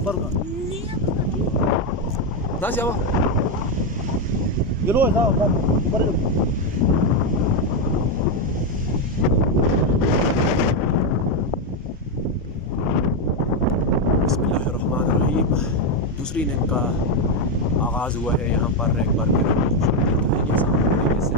Baru kan? Nah siapa? Gelo esa, baru. बिस्मिल्लाहिर्रहमानिर्रहीम। दूसरी दिन का आगाज़ हुआ है यहाँ पर एक बार फिर कहेंगे सामने से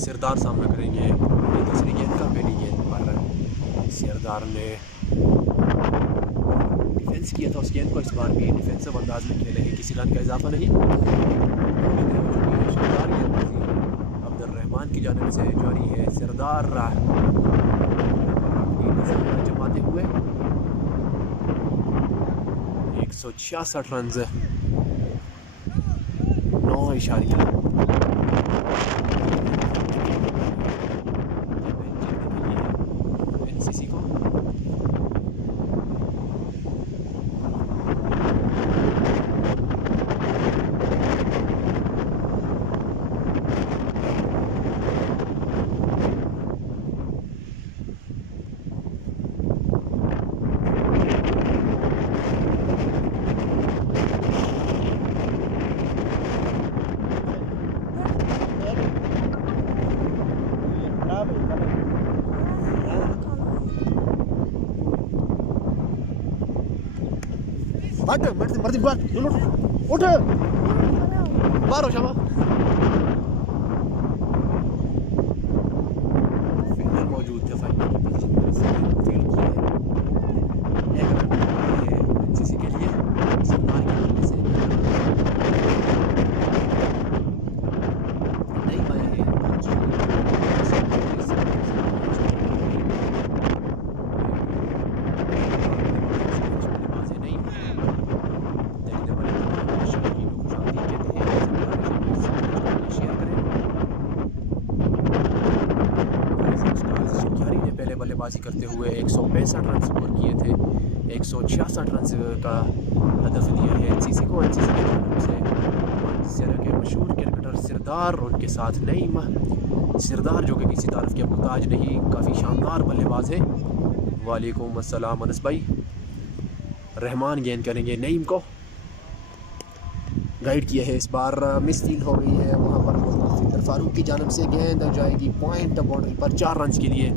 सरदार सामना करेंगे। दूसरी गेंद का पहली गेंद पर सरदार ने डिफेंस किया था उस गेंद को। इस बार भी डिफेंसिव अंदाज में खेले हैं, किसी रन का इजाफा नहीं। शानदार गेंदबाजी अब्दुल रहमान की जानिब से जारी है। सरदार जमाते हुए 166 रन 9 इशारे एनसीसी को। मर्दी बात उठ बाहर हो शामा। फील्डर मौजूद थे फाइनल एनसीसी के लिए। सरदार की तरफ से नहीं पाया है बल्लेबाजी करते हुए 165 रन स्कोर किए थे। 166 रन का हदफ दिया है एनसीसी को। एनसीसी की तरफ से मानचेस्टर के मशहूर क्रिकेटर सरदार और उनके साथ नईम। सरदार जो कि किसी तारीफ के मुहताज नहीं, काफ़ी शानदार बल्लेबाज है। वालेकुम अस्सलाम अनस भाई। रहमान गेंद करेंगे नईम को। गाइड किया है, इस बार मिस फील्ड हो गई है वहाँ पर फिर फारूक की जानिब से गेंद जाएगी पॉइंट बाउंड्री पर 4 रन के लिए।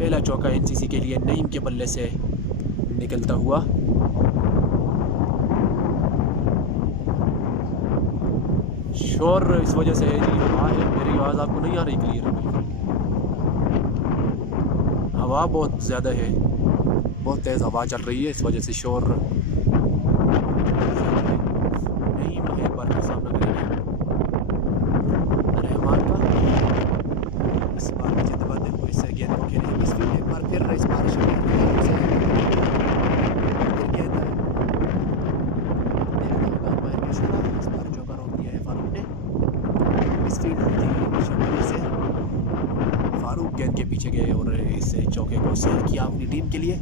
पहला चौका एनसीसी के लिए नईम के बल्ले से निकलता हुआ। शोर इस वजह से है जी, हवा है। मेरी आवाज़ आपको नहीं आ रही क्लियर? हवा बहुत ज़्यादा है, बहुत तेज़ हवा चल रही है, इस वजह से शोर नईम है। एक बार का सामना करेंगे रहमान का। इस बार भी जतबाते हुए इस गेंद को खेलेंगे मिस फील्ड। एक बार फिर इस बार चौका रोक दिया है फारूक ने। मिस फील्ड से फारूक गेंद के पीछे गए और इस चौके को सेव किया अपनी टीम के लिए।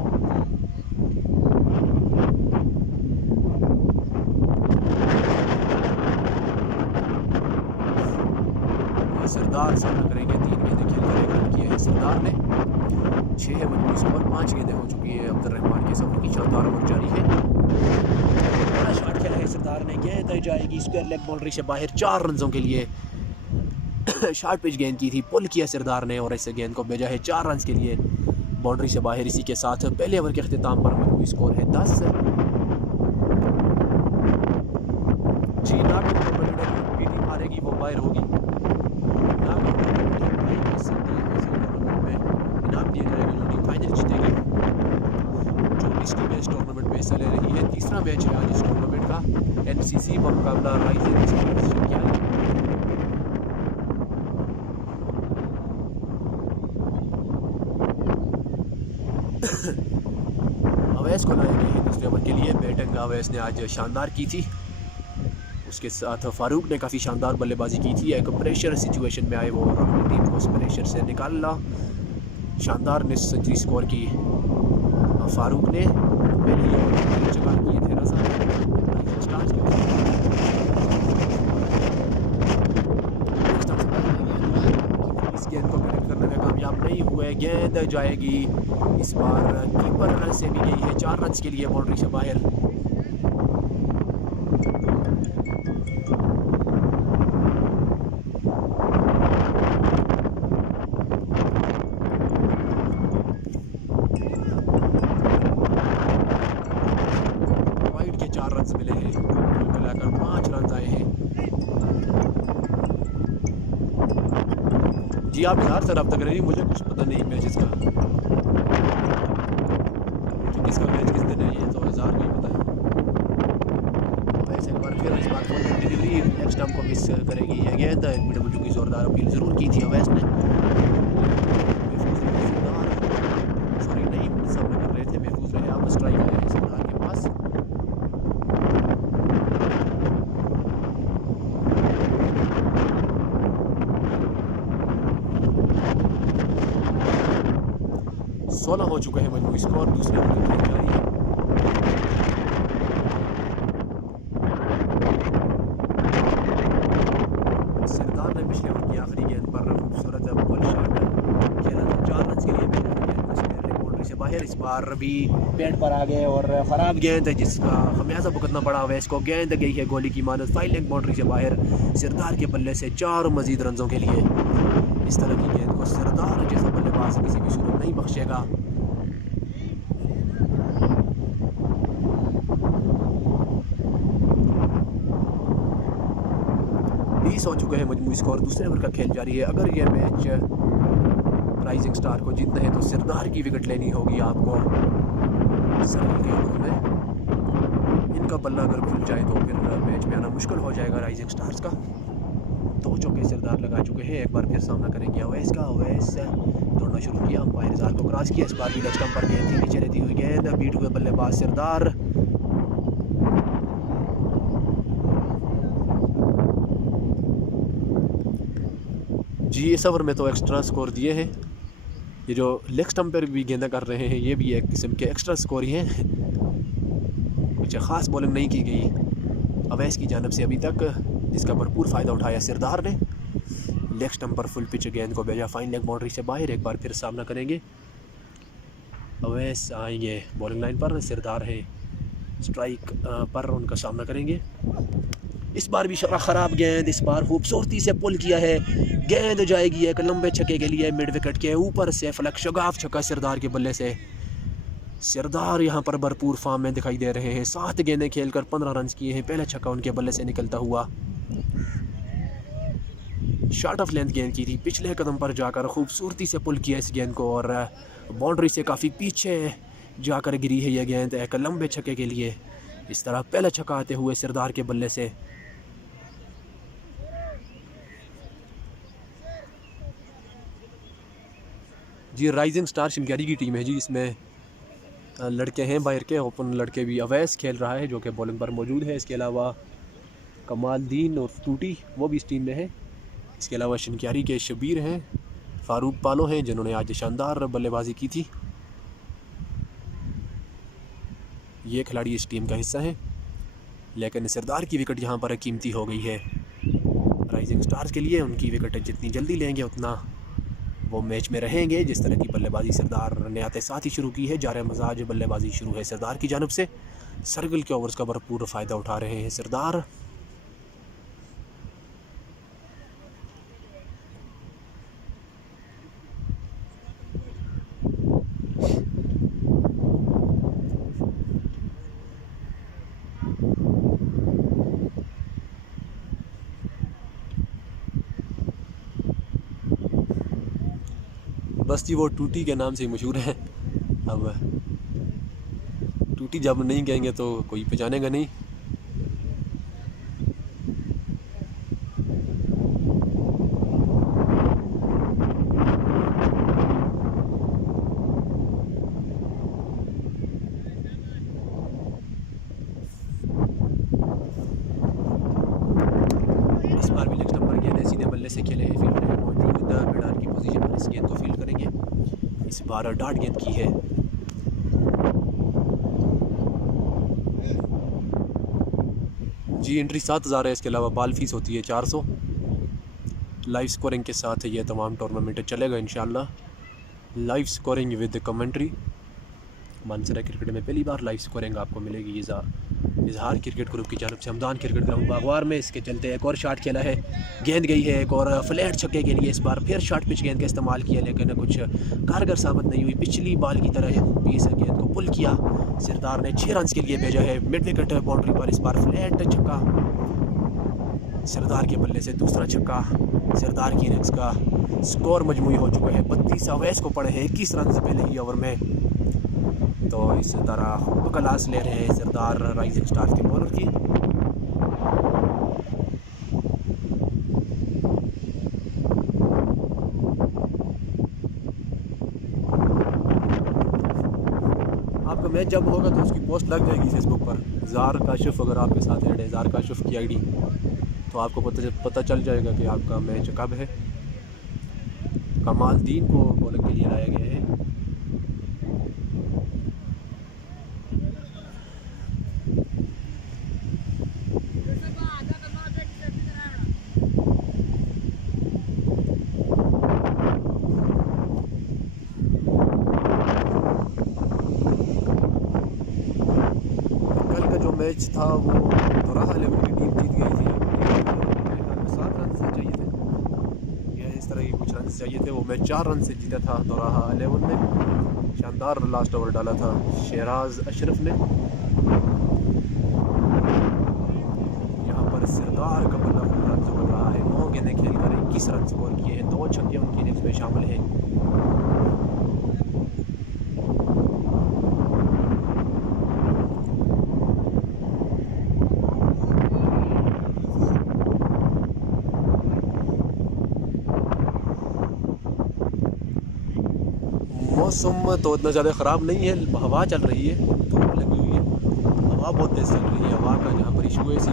सरदार सामना करेंगे। 3 गेंदें खेलकर 1 रन किए हैं सरदार ने। 6 है मजबूर स्कोर, 5 गेंदें हो चुकी है अब्दुल रहमान के सफर की। शानदार ओवर जारी है। बड़ा शॉट खेला है सरदार ने। गेंद जाएगी स्क्वायर लेग बाउंड्री से बाहर 4 रनों के लिए। शॉर्ट पिच गेंद की थी, पुल किया सरदार ने और इस गेंद को भेजा है 4 रन के लिए बाउंड्री से बाहर। इसी के साथ पहले ओवर के अख्तिताम पर मजबूर स्कोर है 10। जी पीटी मारेगी वो बाहर होगी। इनाम दिया जाएगा दूसरा मैच है आज इस टूर्नामेंट का। एनसीसी पर मुकाबला राइजिंग स्टार्स शिनक्यारी। अवैस को लाए गए हैं दूसरे ओवर के लिए। बैटिंग अवैस ने आज शानदार की थी, उसके साथ फारूक ने काफ़ी शानदार बल्लेबाजी की थी। एक प्रेशर सिचुएशन में आए वो और अपनी टीम को उस प्रेशर से निकाला। शानदार ने सेंचुरी स्कोर की फारूक ने। पहले जगह किए थे रजा स्टार्स के इस गेंद को कनेक्ट करने में कामयाब नहीं हुए। गेंद जाएगी इस बार कीपर से भी गई है 4 रन के लिए बाउंड्री से बाहर। मिले हैं, मिलाकर 5 रन आए हैं। जी आप इजहार से रब्ता करेंगे, मुझे कुछ पता नहीं मैचेस का कि किसका मैच किस दिन है, ये तो इजहार को ही पता है। वैसे एक बार फिर इस बार डिलीवरी नेक्स्ट टाइम को मिस करेगी ये गेंद। एनपीडब्ल्यू की ज़ोरदार अपील ज़रूर की थी अवैस ने। सॉरी नहीं सामने कर रहे थे, महफूज रहे आप। स्ट्राइक आया है सरदार के पास। सोलह हो चुका है मजमूई स्कोर। दूसरे ओवर की खेल जारी है। सरदार ने पिछले ओवर की आखिरी गेंद पर खूबसूरत बॉल शॉट खेला था 4 रन के लिए। बाउंड्री से बाहर इस बार भी पैड पर आ गए और ख़राब गेंद है जिसका खमियाजा भुगतना पड़ा अवैस को। गेंद गई है गोली की मानद 5 लेग बाउंड्री से बाहर। सरदार के बल्ले से 4 मजीद रनों के लिए। इस तरह की गेंद को सरदार जैसा बल्लेबाज किसी भी सूरत नहीं बख्शेगा। हो चुका है मजमूई स्कोर। दूसरे ओवर का खेल जारी है। अगर ये मैच राइजिंग स्टार को जीतना है तो सरदार की विकेट लेनी होगी आपको। सरदार के ओवर में इनका बल्ला अगर खुल जाए तो फिर मैच में आना मुश्किल हो जाएगा राइजिंग स्टार्स का। 2 चौके सरदार लगा चुके हैं। एक बार फिर सामना करेंगे अवैस का। अवैस दौड़ना शुरू किया, अंपायर जार को क्रॉस किया। इस बार भी लेग स्टंप पर गेंद थी, नीचे रहती हुई गेंद बीट हुए बल्लेबाज सरदार। जी इस ओवर में तो एक्स्ट्रा स्कोर दिए हैं। ये जो लेग स्टंप पर भी गेंदा कर रहे हैं ये भी एक किस्म के एक्स्ट्रा स्कोर ही हैं। कुछ ख़ास बॉलिंग नहीं की गई अवैस की जानिब से अभी तक, जिसका भरपूर फ़ायदा उठाया सरदार ने। लेग स्टंप पर फुल पिच गेंद को भेजा फाइन लेग बाउंड्री से बाहर। एक बार फिर सामना करेंगे अवैस। आएंगे बॉलिंग लाइन पर, सरदार है स्ट्राइक पर, उनका सामना करेंगे। इस बार भी ख़राब गेंद, इस बार खूबसूरती से पुल किया है। गेंद जाएगी एक लंबे छक्के के लिए मिड विकेट के ऊपर से। फलक शगाफ छक्का सरदार के बल्ले से। सरदार यहाँ पर भरपूर फॉर्म में दिखाई दे रहे हैं। 7 गेंदें खेलकर 15 रन किए हैं। पहला छक्का उनके बल्ले से निकलता हुआ। शॉर्ट ऑफ लेंथ गेंद की थी, पिछले कदम पर जाकर खूबसूरती से पुल किया इस गेंद को और बाउंड्री से काफ़ी पीछे जाकर गिरी है यह गेंद एक लंबे छक्के के लिए। इस तरह पहला छक्का आते हुए सरदार के बल्ले से। जी राइजिंग स्टार शिनक्यारी की टीम है जी। इसमें लड़के हैं बाहर के, ओपन लड़के भी। अवैस खेल रहा है जो कि बॉलिंग पर मौजूद है। इसके अलावा कमालदीन और टूटी वो भी इस टीम में है। इसके अलावा शिनक्यारी के शबीर हैं, फारूक पालो हैं जिन्होंने आज शानदार बल्लेबाजी की थी। ये खिलाड़ी इस टीम का हिस्सा है, लेकिन सरदार की विकेट यहाँ पर कीमती हो गई है राइजिंग स्टार्स के लिए। उनकी विकेट जितनी जल्दी लेंगे उतना वो मैच में रहेंगे। जिस तरह की बल्लेबाजी सरदार ने आते साथ ही शुरू की है, जारे मजाज बल्लेबाजी शुरू है सरदार की जानिब से। सर्कल के ओवर्स का भरपूर फ़ायदा उठा रहे हैं सरदार। बस्ती वो टूटी के नाम से मशहूर है। अब टूटी जब नहीं कहेंगे तो कोई पहचानेगा नहीं। इस बार भी नेक्स्ट नंबर गेंद है, सीधे बल्ले से खेले हैं, फील्ड में मौजूद मिडान की पोजीशन पर इस गेंद को फील्ड करेंगे। इस बार डार्ट गेंद की है। जी एंट्री 7,000 है, इसके अलावा बाल फीस होती है 400। लाइव स्कोरिंग के साथ ये तमाम टूर्नामेंट चलेगा इंशाल्लाह। Live scoring with commentary. Manasara cricket में पहली बार लाइव स्कोरिंग आपको मिलेगी। इजहार क्रिकेट ग्रुप की जानब से हमदान क्रिकेट ग्राउंड बागवार में। इसके चलते एक और शॉट खेला है, गेंद गई है एक और फ्लैट छक्के के लिए। इस बार फिर शॉर्ट पिच गेंद का इस्तेमाल किया लेकिन कुछ कारगर साबित नहीं हुई। पिछली बॉल की तरह पीस गेंद को पुल किया। सरदार ने 6 रन के लिए भेजा है मिड विकेट बाउंड्री पर। इस बार फ्लैट छक्का सरदार के बल्ले से, दूसरा छक्का सरदार की इनिंग्स का। स्कोर मजमूई हो चुका है 32। अवैस को पड़े हैं 21 रन से पहले ही ओवर में। तो इस तरह खूब क्लास ले रहे हैं सरदार राइजिंग स्टार के बॉलर की। आपका मैच जब होगा तो उसकी पोस्ट लग जाएगी फेसबुक पर। ज़ार काशिफ अगर आपके साथ ऐड है, ज़ार काशिफ की आईडी, तो आपको पता चल जाएगा कि आपका मैच कब है। कमालदीन को बॉलिंग के लिए लाया गया है। मैच था वो दोराहा लेवल की टीम जीत गई थी। 7 रन से चाहिए थे या इस तरह की कुछ रन चाहिए थे। वो मैच 4 रन से जीता था दोराहा 11 ने। शानदार लास्ट ओवर डाला था शहराज अशरफ ने। यहाँ पर सरदार का बल्ला रन से बन रहा है। 9 गेंदें खेलकर 21 रन स्कोर किए हैं। 2 छक्के उनकी इनिंग्स में शामिल हैं। मौसम तो इतना ज़्यादा ख़राब नहीं है, हवा चल रही है, धूप लगी हुई है, हवा बहुत तेज़ चल रही है। हवा का जहाँ पर इशू है इसी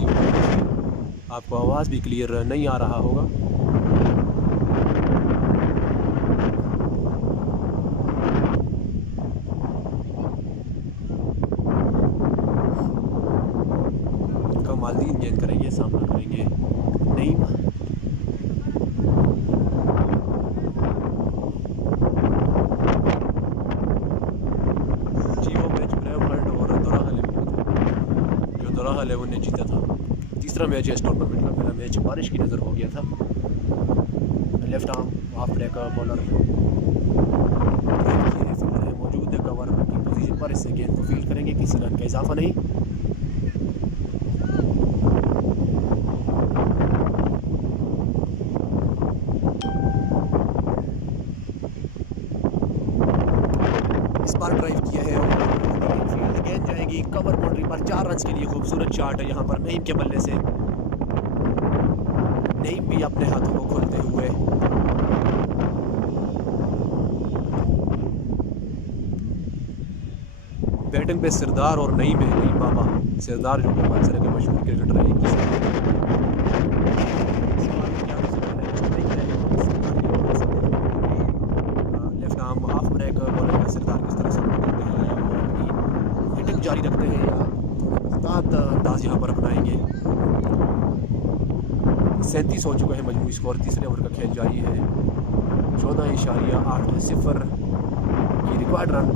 आपको आवाज़ भी क्लियर नहीं आ रहा होगा। कमालदीन गेंद करेंगे, सामना करेंगे नईम। दोराहा 11 ने जीता था। तीसरा मैच है इस टूर्नामेंट का। पहला मैच बारिश की नज़र हो गया था। Left arm of breaker bowler मौजूद है कवर की पोजीशन पर। इससे गेंद को फील्ड करेंगे, किसी रन का इजाफा नहीं। इस बार ड्राइव किया है और गेंद जाएगी कवर बाउंड्री पर। 4 रन के लिए खूबसूरत शॉट है यहाँ पर नईम के बल्ले से। नईम भी अपने हाथों को खोलते हुए बैटिंग पे सरदार और नईम है। नईम बाबा सरदार जो कि मानसरा के मशहूर क्रिकेटर है। Left arm off break bowler का सरदार किस तरह से हिटिंग जारी रखते हैं या मुख्तात अंदाज यहाँ पर अपनाएंगे। 37 हो चुका है मजमूई स्कोर। तीसरे ओवर का खेल जारी है। 14.80 की required run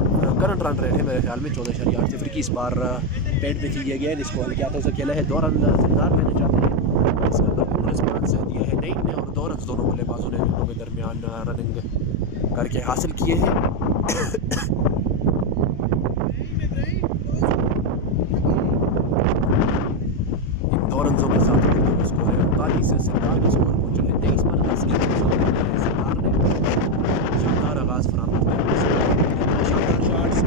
current run rate है मेरे ख्याल में। 14.80 की इस बार पेट में किया गया है। इसको हल्के हाथों से खेला है। 2 रन सरदार लेना चाहते हैं। इसका भरपूर रिस्पॉन्स दिया है नईम ने और 2 रन दोनों बल्लेबाजों ने विकेटों के दरमियान रनिंग करके हासिल किए हैं। इन 2 रनों के साथ स्कोर है 39 से सरदार का स्कोर पहुंचा है 23 पर। 10 के सरदार ने शानदार आगाज फराहम किया। शानदार शॉट्स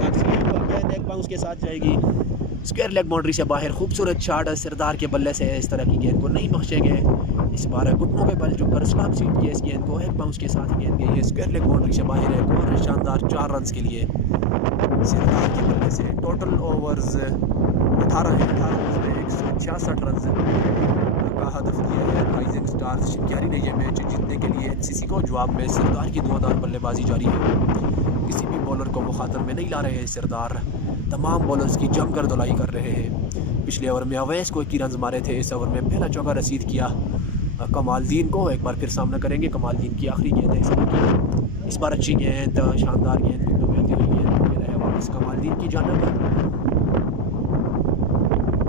के साथ जाएगी। स्क्वायर लेग बाउंड्री से बाहर खूबसूरत शॉट सरदार के बल्ले से इस तरह की गेंद को नहीं बख्शेंगे। इस बार घुटनों के बल जो कर स्लॉप सीट की है इस गेंद को एक बाउंस के साथ गेंद गई है स्क्वायर लेग बाउंड्री से बाहर है। और शानदार 4 रन के लिए सरदार के बल्ले से। टोटल ओवर्स 18 हैं। 18 ओवर्स में 166 रन का हदफ दिया है राइजिंग स्टार्स शिनक्यारी ने यह मैच जीतने के लिए एनसीसी को। जवाब में सरदार की धुआंधार बल्लेबाजी जारी है। किसी भी बॉलर को मुखातर में नहीं ला रहे हैं सरदार। तमाम बॉलर्स की जमकर धुलाई कर रहे हैं। पिछले ओवर में अवैस को 21 रन मारे थे। इस ओवर में पहला चौका रसीद किया कमालदीन को। एक बार फिर सामना करेंगे। कमालदीन की आखिरी गेंद है इस ओवर की। इस बार अच्छी गेंद शानदार गेंद विकेटों में आती हुई गेंद है वापस कमालदीन की जानिब।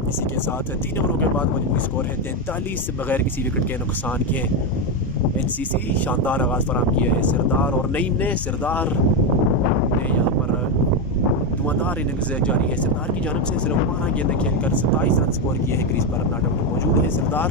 इसी के साथ 3 ओवरों के बाद मजमूई स्कोर है 43 बगैर किसी विकेट के नुकसान के। एनसीसी शानदार आगाज़ फराम किया है सरदार और नईम ने। सरदार ने यहाँ पर धुआंधार इनिंग्स जारी है सरदार की जानिब से। सिर्फ 12 गेंदें खेलकर 27 रन स्कोर किए हैं। क्रीज पर नॉट आउट मौजूद है सरदार।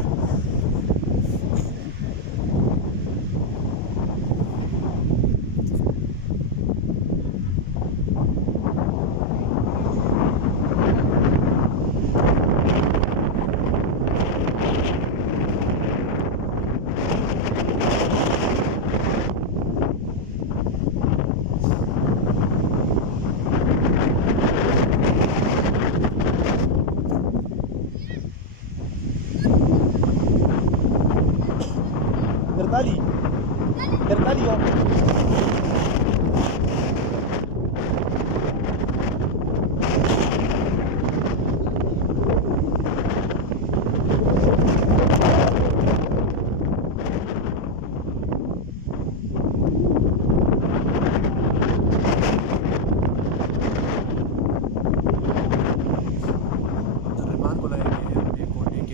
Tertali हो।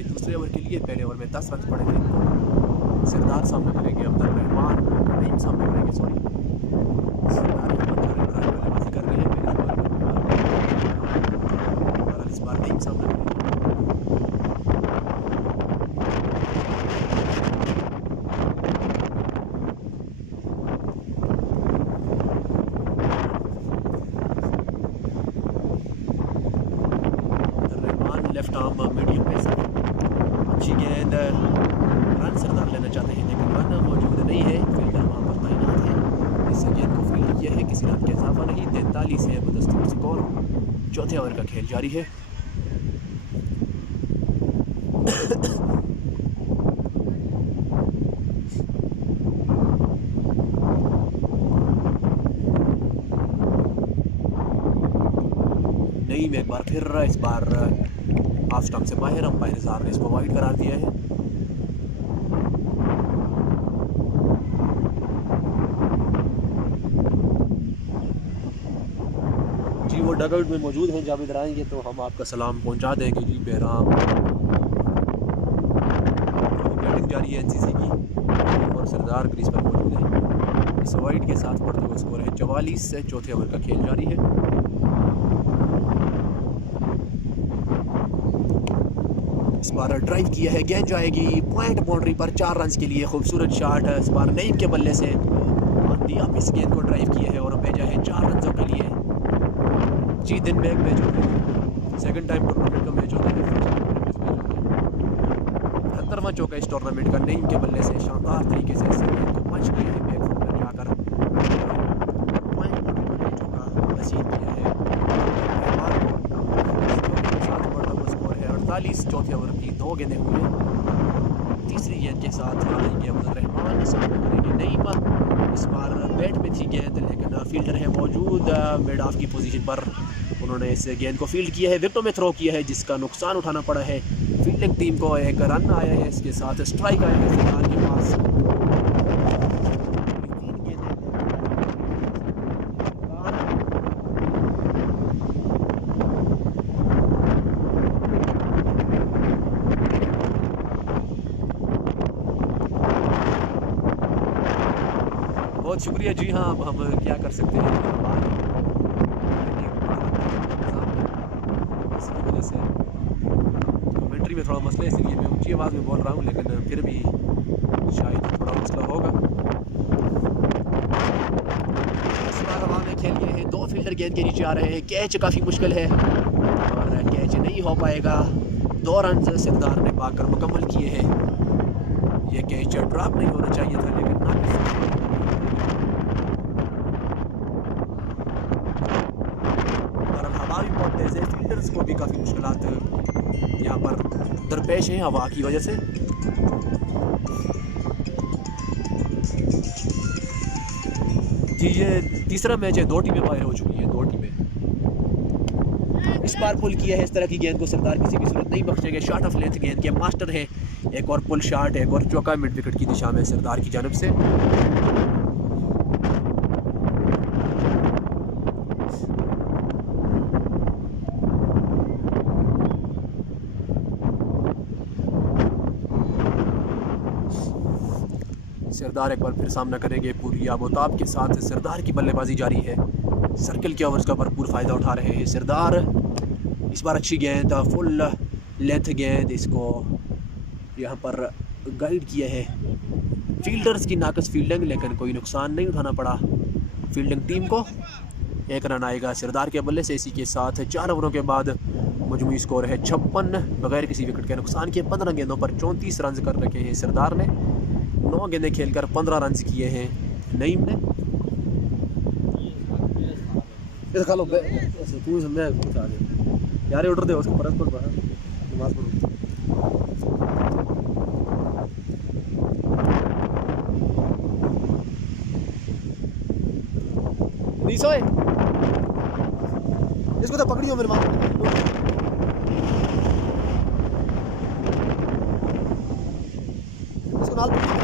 दूसरे ओवर के लिए पहले ओवर में 10 रन पड़े थे। सरदार सामना करेंगे अब्दुल रहमान। नईम सामना करेंगे सरदार बल्लेबाजी कर रहे हैं और इस बार नईम सामना करेंगे। Abdul Rahman left arm medium pacer. अच्छी गेंद। रन सरदार लेना चाहते हैं लेकिन रन मौजूद नहीं है। फील्डर वहाँ पर तैनात है। इस गेंद को फील्ड किया है किसी रन का इजाफा नहीं। 43 है बदस्तूर स्कोर। चौथे ओवर का खेल जारी है। नईम एक बार फिर इस बार हाफ स्टंप से बाहर अंपायर साहब ने इसको वाइड करार दिया है। जी वो डगआउट में मौजूद हैं। जावेद आएंगे तो हम आपका सलाम पहुंचा देंगे जी। बेराम बैटिंग जारी है एनसीसी की और सरदार क्रीज पर मौजूद है। इस वाइड के साथ बढ़ते हुए स्कोर है 44 से। चौथे ओवर का खेल जारी है। इस बार ड्राइव किया है गेंद जाएगी पॉइंट बाउंड्री पर 4 रन के लिए। खूबसूरत शॉट है इस बार नईम के बल्ले से। आप इस गेंद को ड्राइव किए है और भेजा है 4 रन के लिए। जी दिन में एक मैच होता है। सेकंड टाइम टूर्नामेंट का मैच होता है। 78वां चौका इस टूर्नामेंट का नईम के बल्ले से। शानदार तरीके से इस गेंद को पंच किया है बैक फुट पर जाकर पॉइंट बाउंड्री पर चौका रसीद किया है। साथ बढ़ता हुआ स्कोर है 48। चौथे ओवर की 2 गेंदें हुई हैं। तीसरी गेंद के साथ आएंगे अब्दुल रहमान। सामना करेंगे नईम। इस बार बैट में थी गेंद लेकिन फील्डर है मौजूद मिड ऑफ की पोजीशन पर। उन्होंने इस गेंद को फील्ड किया है विकेटों में थ्रो किया है जिसका नुकसान उठाना पड़ा है। फील्डिंग टीम को एक रन आया है। इसके साथ स्ट्राइक आया है सरदार के पास। बहुत शुक्रिया। जी हाँ अब हम क्या कर सकते हैं। इसकी वजह से कमेंट्री में थोड़ा मसला है इसलिए मैं ऊंची आवाज़ में बोल रहा हूँ लेकिन फिर भी शायद थोड़ा मसला होगा। इस बार हवा में खेल गए हैं 2 फील्ड फील्डर गेंद के नीचे आ रहे हैं। कैच काफ़ी मुश्किल है और कैच नहीं हो पाएगा। 2 रन सरदार ने पाकर मुकम्मल किए हैं। ये कैच ड्रॉप नहीं होना चाहिए था, लेकिन हवा भी बहुत तेज़ है। फील्डर्स को भी काफ़ी मुश्किलात यहाँ पर दरपेश हैं हवा की वजह से। जी ये तीसरा मैच है, 2 टीमें बाहर हो चुकी हैं, 2 टीमें। इस बार पुल किया है, इस तरह की गेंद को सरदार किसी भी सूरत नहीं बख्शेंगे। शॉट ऑफ लेंथ गेंद के मास्टर हैं। एक और पुल शॉट, एक और चौका मिड विकेट की दिशा में सरदार की जानब से। सरदार एक बार फिर सामना करेंगे पूरी आबोताब के साथ। सरदार की बल्लेबाजी जारी है। सर्कल के ओवर्स का भरपूर फ़ायदा उठा रहे हैं सरदार। इस बार अच्छी गेंद, फुल लेंथ गेंद, इसको यहाँ पर गाइड किया है। फील्डर्स की नाकस फील्डिंग, लेकिन कोई नुकसान नहीं उठाना पड़ा फील्डिंग टीम को। 1 रन आएगा सरदार के बल्ले से। इसी के साथ 4 ओवरों के बाद मजमूई स्कोर है 56 बगैर किसी विकेट के नुकसान के। 15 गेंदों पर 34 रन कर रखे हैं सरदार ने। 9 गेंदें खेलकर 15 रन किए हैं नईम ने। खा लो तू यार ऑर्डर दे उसको परत पर नमाज पढ़ो। नहीं सोए इसको तो पकड़ियो मेरे मां इसको नाल पकड़ियो।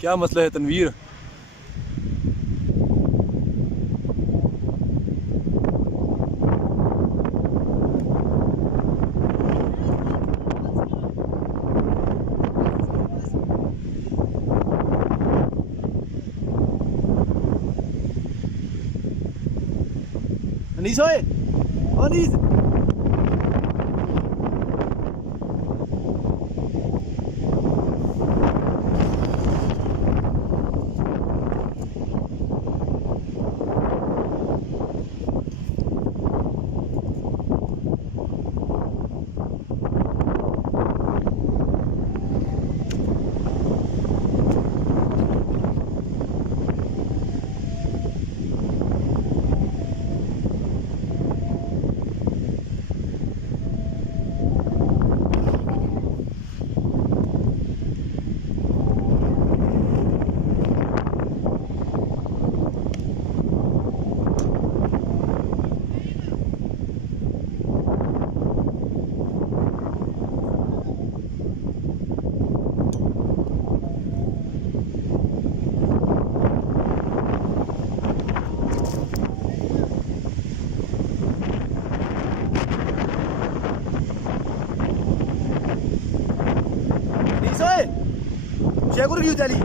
क्या मसला है तनवीर? अनीस ओए अनीस शेखर क्यों चली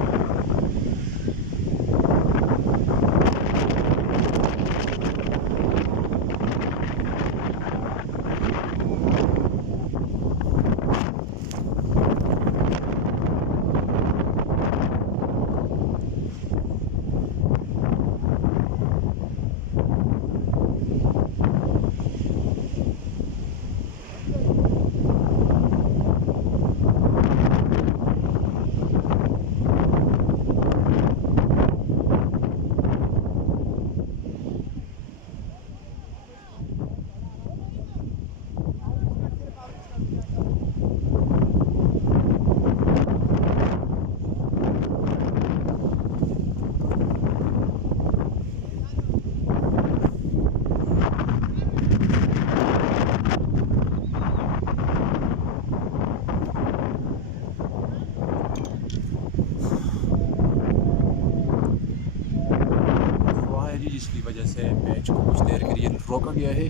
जिसकी वजह से मैच को कुछ देर के लिए रोका गया है।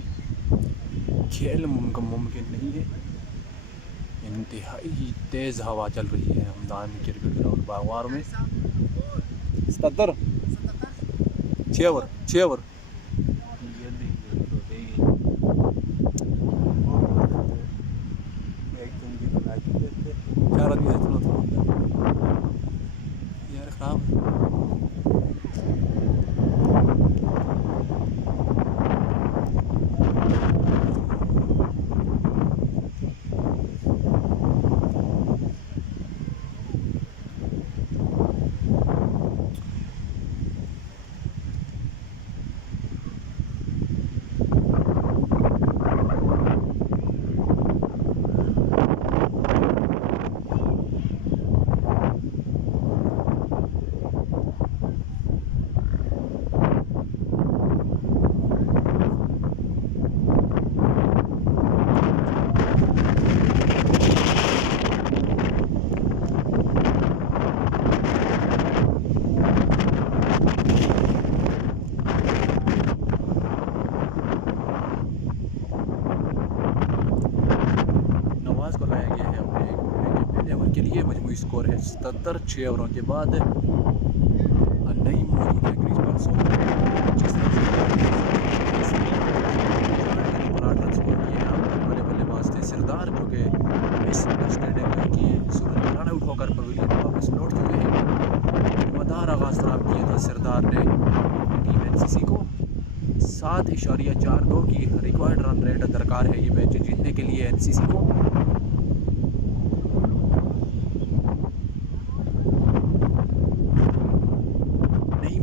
खेल मुमकिन नहीं है। इंतहाई तेज़ हवा चल रही है हमदान क्रिकेट ग्राउंड बागवार में। 77 6 ओवर 6 ओवर चार आदमी यार खराब के लिए मजमूई स्कोर है 77। 6 ओवरों के बाद नई मौजूद है क्रीज पर 125 रन स्कोर किए हमारे बल्लेबाज थे सरदार, जो कि इस स्टेडियम में कि सूरज रन आउट होकर पवेलियन वापस लौट चुके हैं। मदार आगाज खराब किया था सरदार ने टीम एनसीसी को। 7.42 की रिक्वायर्ड रन रेट दरकार है ये मैच जीतने के लिए एनसीसी को।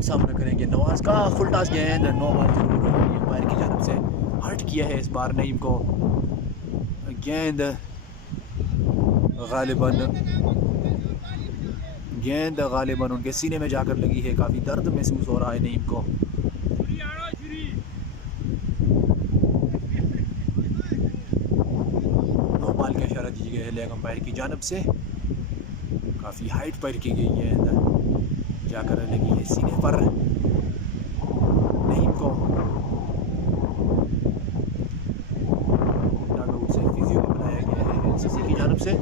सामना करेंगे नवाज का फुल टॉस गेंद, 9 बॉल जरूर अंपायर की जानब से हट किया है इस बार नईम को। गेंद गालिबन उनके सीने में जाकर लगी है। काफ़ी दर्द महसूस हो रहा है नईम को। नो बॉल का इशारा दी गया है लेग अंपायर की जानब से। काफ़ी हाइट पर की गई गेंद जाकर लगी है सीने पर नईम को। डगआउट से फिजियो को बनाया गया है एनसीसी की जानब से।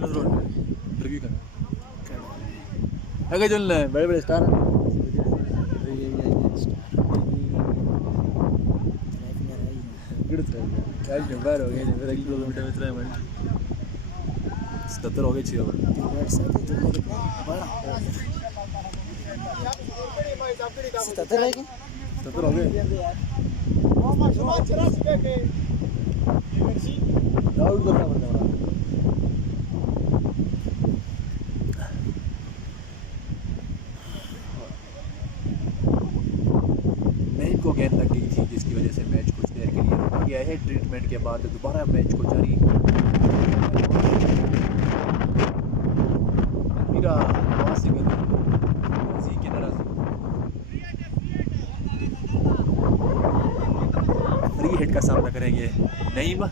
रिव्यू करना आगे चलना है बड़े बड़े स्टार बाहर हो गए फिर अगली किलोमीटर में 77 हो गए 6 77 है कि 77 हो गए डाउट करना पड़ता है नहीं को गेंद लग गई थी जिसकी वजह से मैच कुछ देर के लिए रुक गया है ट्रीटमेंट के बाद दोबारा मैच को जारी फ्री हिट का सामना करेंगे नईम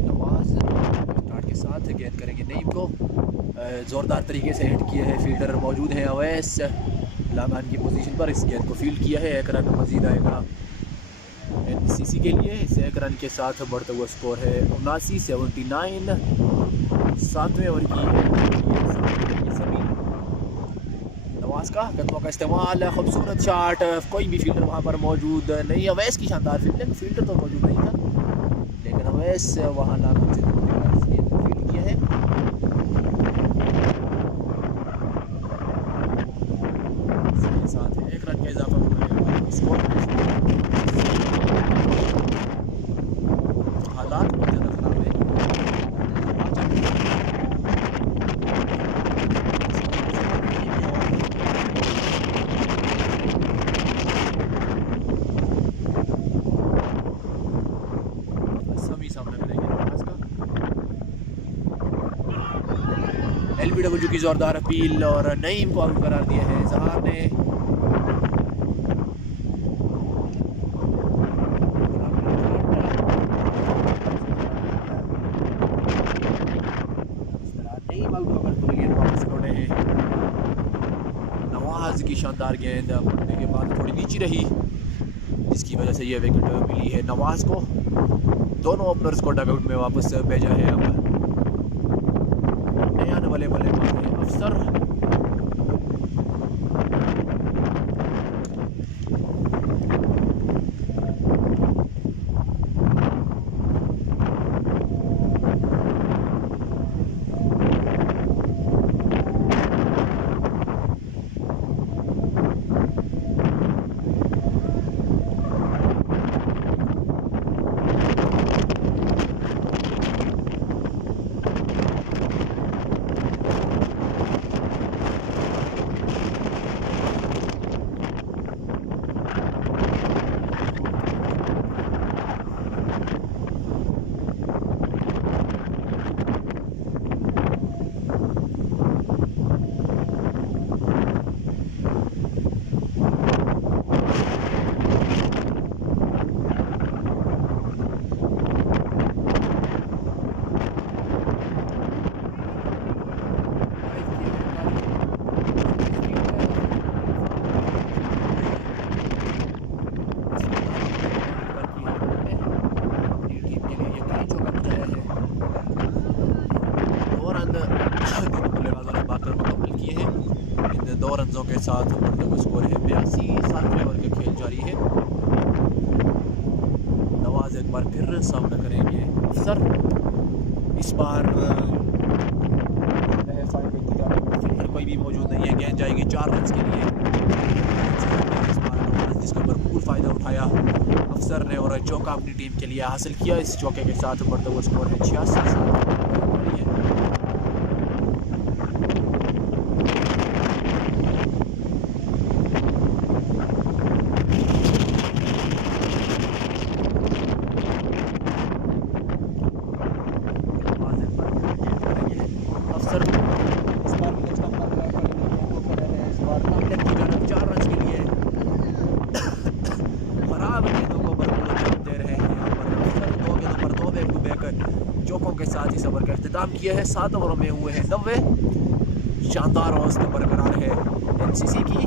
नवाज स्टार्ट के साथ गेंद करेंगे नईम को ज़ोरदार तरीके से हिट किया है फील्डर मौजूद हैं अवैस लागान की पोजीशन पर इस गेंद को फील्ड किया है एक रन मजीद आएगा एनसीसी के लिए इस एक रन के साथ बढ़ता हुआ स्कोर है 79 सातवें ओवर की सभी नवाज का कदमों का इस्तेमाल खूबसूरत शॉट कोई भी फील्डर वहाँ पर मौजूद नहीं अवैस की शानदार फील्डिंग फील्डर तो मौजूद नहीं था लेकिन अवैस वहाँ लागान से फील्ड किया है साथ एक रन का इजाफा हुआ है स्कोर हालात बहुत ज़्यादा खराब है सभी सामना करेंगे नवाज का एलबीडब्ल्यू की जोरदार अपील और नईम को आउट करार दिया है जहार ने नवाज की शानदार गेंद पड़ने के बाद थोड़ी नीची रही जिसकी वजह से यह विकेट मिली है नवाज को दोनों ओपनर्स को डगआउट में वापस भेजा है अब नए आने वाले बल्लेबाज अफसर दो रनों के साथ बढ़ते हुए स्कोर है 82 7वें ओवर के खेल जारी है नवाज एक बार फिर सामना करेंगे अफसर इस बार फील्डर कोई भी मौजूद नहीं है गेंद जाएगी 4 रन के लिए इस बार नवाज जिसका भरपूर फ़ायदा उठाया अफसर ने और चौका अपनी टीम के लिए हासिल किया इस चौके के साथ बढ़ता हुआ स्कोर है 86 चौकों के साथ इस ओवर का अख्तिताम किया है 7 ओवरों में हुए हैं 90 शानदार औसत बरकरार है एनसीसी की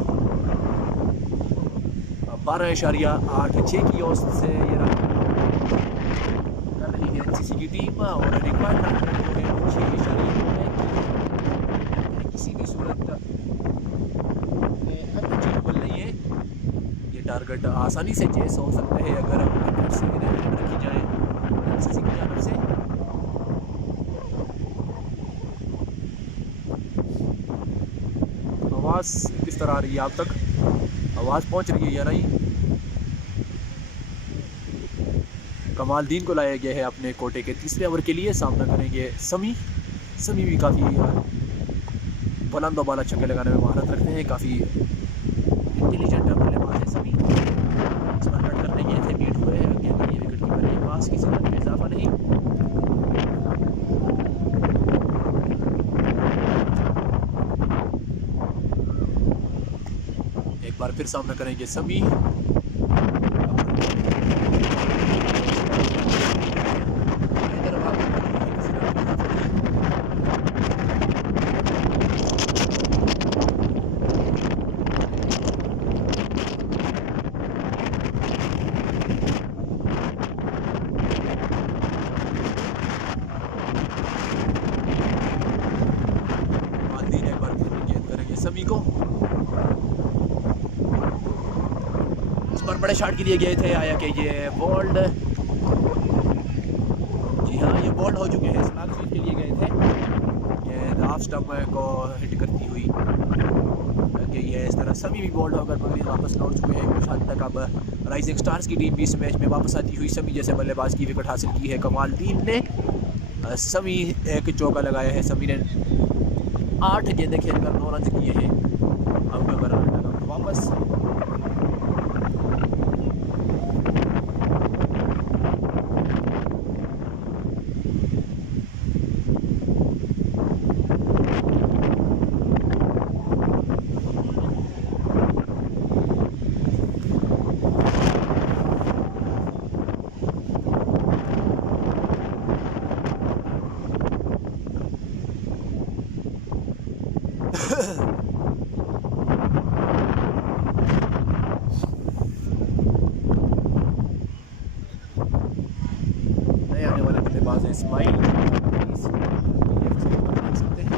12.86 की औसत से ये रन कर रही है एनसीसी की टीम और रिक्वायर्ड रन रेट जो है वो 6.2 है कि किसी भी सूरत में अनअचीवेबल नहीं है। ये टारगेट आसानी से चेस हो सकता है अगर से रखी जाए एनसीसी की जानब से। आवाज़ किस तरह आ रही है आप तक? आवाज़ पहुंच रही है या नहीं? कमालदीन को लाया गया है अपने कोटे के तीसरे ओवर के लिए। सामना करेंगे समी। समी भी काफ़ी बुलंद बाला छक्के लगाने में महारत रखते हैं, काफ़ी इंटेलिजेंट बल्लेबाज है समी। इस पर कट करने के थे बीट हुए हैं ये विकेट कीपर के पास, किसी रन में इजाफा नहीं। एक बार फिर सामना करेंगे समी। समी को इस पर बड़े शॉट के लिए गए थे, आया कि ये बोल्ड, जी हाँ ये बोल्ड हो चुके हैं। स्लैग स्वीप के लिए गए थे, ये हाफ स्टंप को हिट करती हुई कि ये इस तरह समी भी बोल्ड होकर पगड़ी वापस लौट चुके हैं कुछ हद तक। अब राइजिंग स्टार्स की टीम भी इस मैच में वापस आती हुई समी जैसे बल्लेबाज की विकेट हासिल की है कमालदीन ने। समी एक चौका लगाया है, समी ने 8 गेंदें खेलकर 9 रन किए हैं। आउट ओवर वापस नए आने वाले बल्लेबाज हैं इस्माइल। देख सकते हैं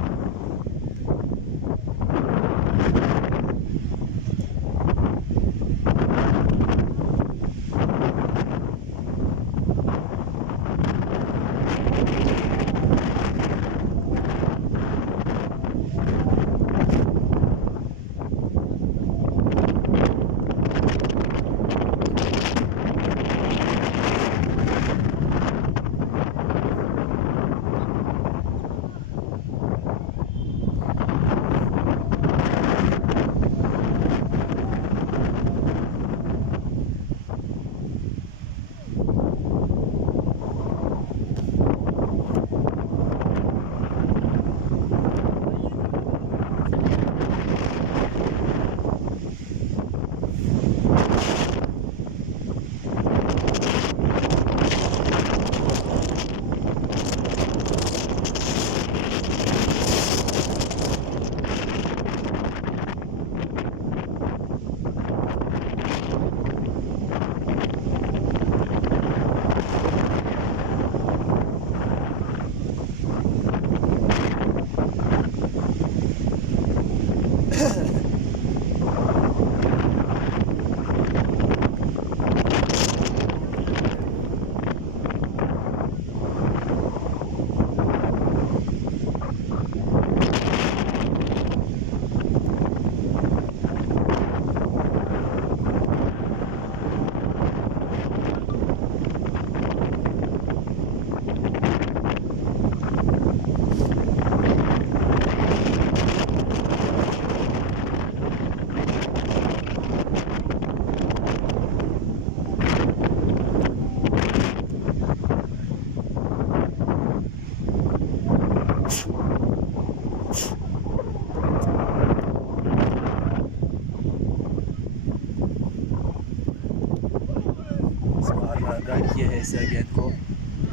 गाइड किया है इस गेंद को।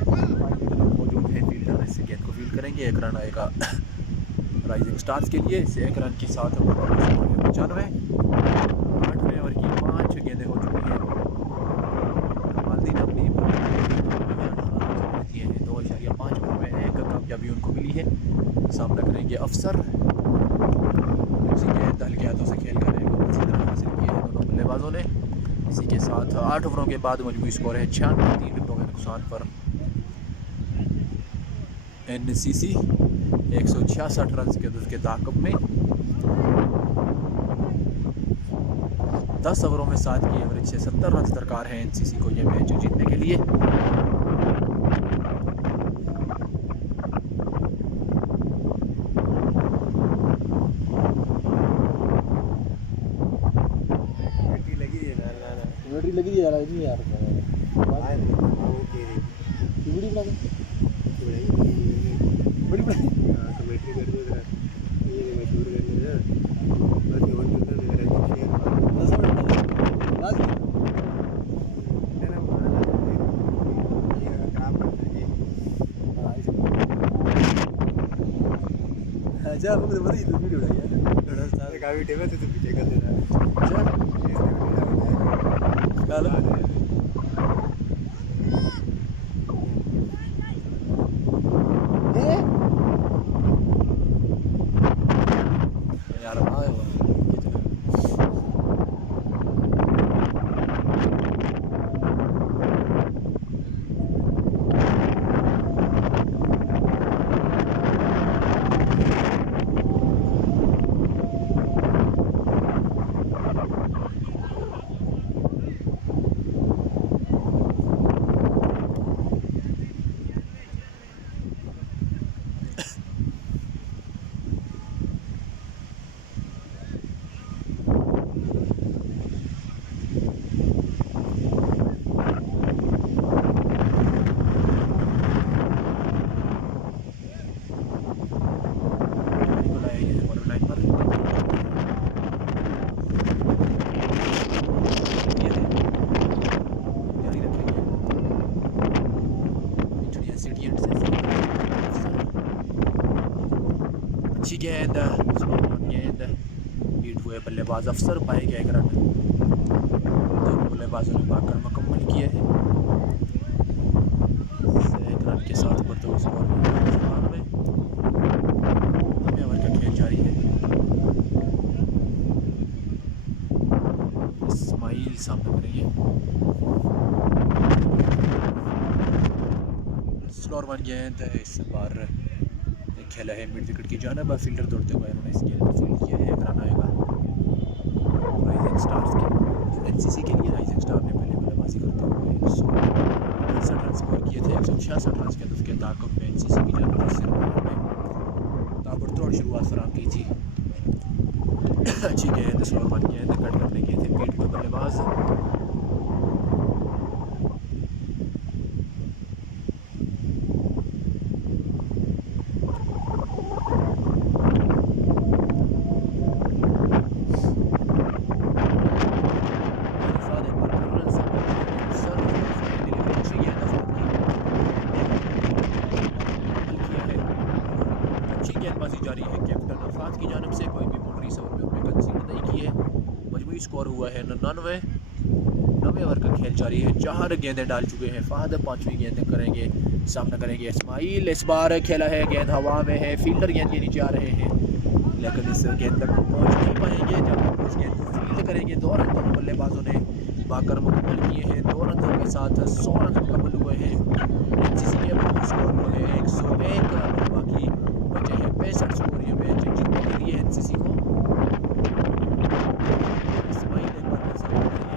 मौजूद है फील्डर, इस गेंद को फील्ड करेंगे। एक रन आएगा राइजिंग स्टार्स के लिए। इसे एक रन के साथ 95। 8वें ओवर की 5 गेंदें हो चुकी हैं। कमालदीन अपनी सामना करेंगे अफसर। इसी के हल्के हाथों से खेल कर एक रन हासिल किए हैं दोनों बल्लेबाजों ने। इसी के साथ 8 ओवरों के बाद मजमूई स्कोर है 96, 3 विकेटों के नुकसान पर NCC 166 रन के ताक़ब में 10 ओवरों में 7 की एवरेज से 70 रन दरकार है NCC को यह मैच जीतने के लिए। लगी यार नहीं यार वीडियो बना बड़ी बड़ी कमेंट्री कर दो जरा ये मशहूर करने ना बस ये और करना मेरा शेयर लाजमी मेरा बनाना ये काम करता है अच्छा मुझे बता ये वीडियो बनाई यार थोड़ा सा काफी टेबल से तो पीछे कर देना अच्छा काला यार आए हुआ अच्छी गेंद गेंद बीट हुए बल्लेबाज अफसर पाए गए एक रन। दोनों बल्लेबाजों ने पाकर मुकम्मल किए हैं। एक रन के साथ बढ़ते स्कोर में 9 ओवर का खेल जारी है। इस्माइल सामने करेंगे स्लोर वन गेंद इस बार खेला है मिड विकेट की जानब। फील्डर दौड़ते हुए उन्होंने इस गेंद को फील्ड किया है। एक रन आएगा राइजिंग स्टार्स के NCC के लिए। राइजिंग स्टार ने पहले बल्लेबाजी करते हुए 169 रन स्कोर किए थे। 166 रन के उसके ताक़ब में NCC की जानब से उन्होंने ताबड़तोड़ शुरुआत फराहम की थी। अच्छी गेंद स्लोर वन गेंद कट करने के थे बीट हुए बल्लेबाज। जारी है कैप्टन अफाद की जानब से। कोई भी बाउंड्री इस ओवर में उन्होंने कंसीडर नहीं की है। मजमूई स्कोर हुआ है 99। 9 ओवर का खेल जारी है। 4 गेंदें डाल चुके हैं फाहद। 5वीं गेंद करेंगे सामना करेंगे इस्माइल। इस बार खेला है गेंद हवा में है। फील्डर गेंद के नीचे आ रहे हैं लेकिन इस गेंद तक पहुँच नहीं पाएंगे। जब उस गेंद को फील्ड करेंगे 2 रन दोनों बल्लेबाजों ने पाकर मुकम्मल किए हैं। 2 रनों के साथ 100 रन मुकम्मल हुए हैं। NCC के स्कोर हुए हैं 101 रन। बाकी बचे हैं 65 स्कोर ये मैच जीतने के लिए NCC को। इस्माइल एक बार फिर से करेंगे।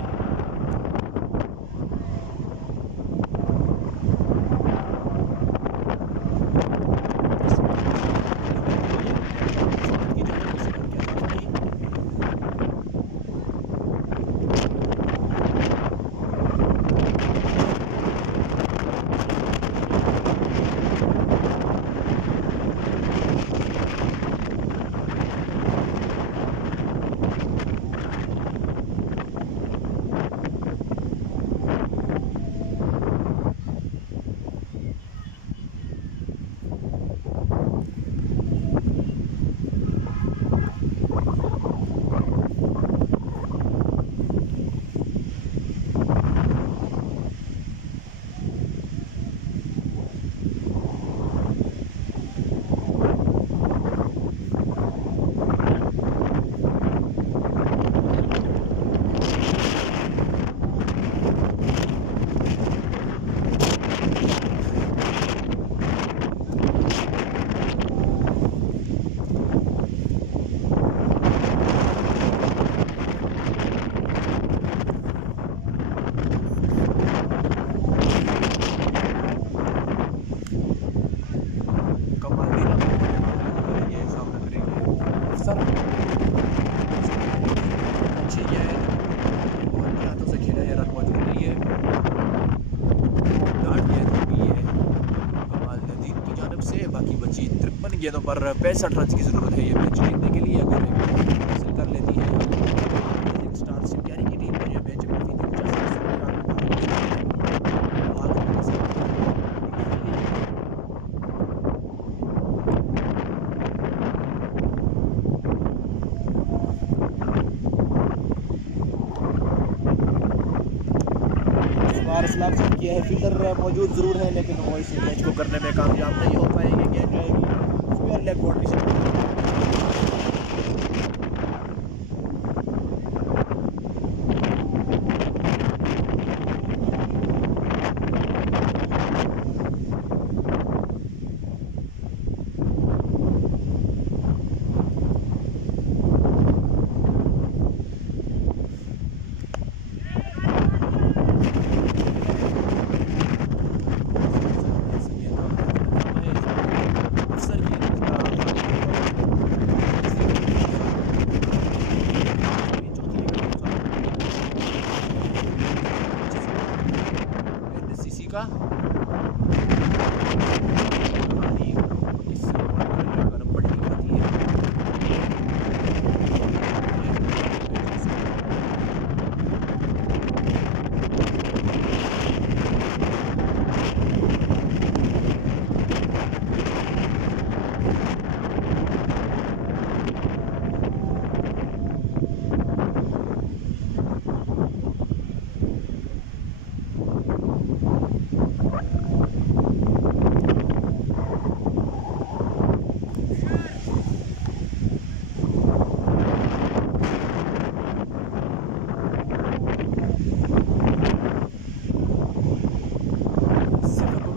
3 गेंदों पर 65 रन की ज़रूरत है ये मैच जीतने के लिए। अगर हासिल कर लेती है स्टार्स तैयारी की टीम को ये मैच काफ़ी दिलचस्प किया है। फील्डर मौजूद ज़रूर है लेकिन वो इस मैच को करने में कामयाब नहीं हो पाएंगे। गेंद जाएगी स्क्वायर लेग बाउंड्री से।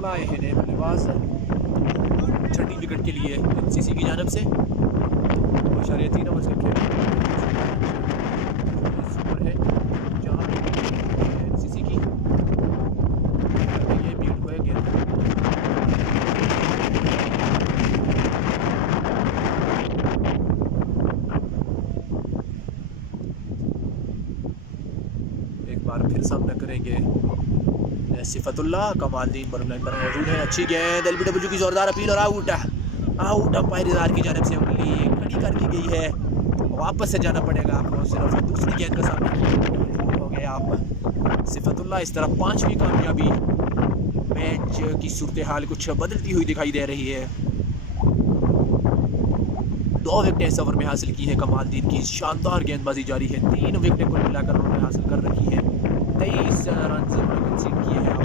आए हैं नए बल्लेबाज छठी विकेट के लिए एनसीसी की जानिब से। 3 ओवर से खेल सुपर है 4 एनसीसी की। ये बीट हुआ गेंद एक बार फिर सामना करेंगे सिफतुल्लाह। कमालदीन बॉलिंग पर मौजूद है। अच्छी गेंद एलबीडब्ल्यू की जोरदार अपील और आउट अंपायर की जानिब से उंगली खड़ी कर दी गई है। वापस से जाना पड़ेगा आपको। सिर्फ दूसरी गेंद का सामना हो गया आप सिफतुल्लाह। इस तरह 5वीं कामयाबी। मैच की सूरत हाल कुछ बदलती हुई दिखाई दे रही है। 2 विकेटें इस ओवर में हासिल की है कमालदीन की शानदार गेंदबाजी जारी है। 3 विकेटें कुल मिलाकर उन्होंने हासिल कर रखी है। 23 रन कंसीड किए हैं।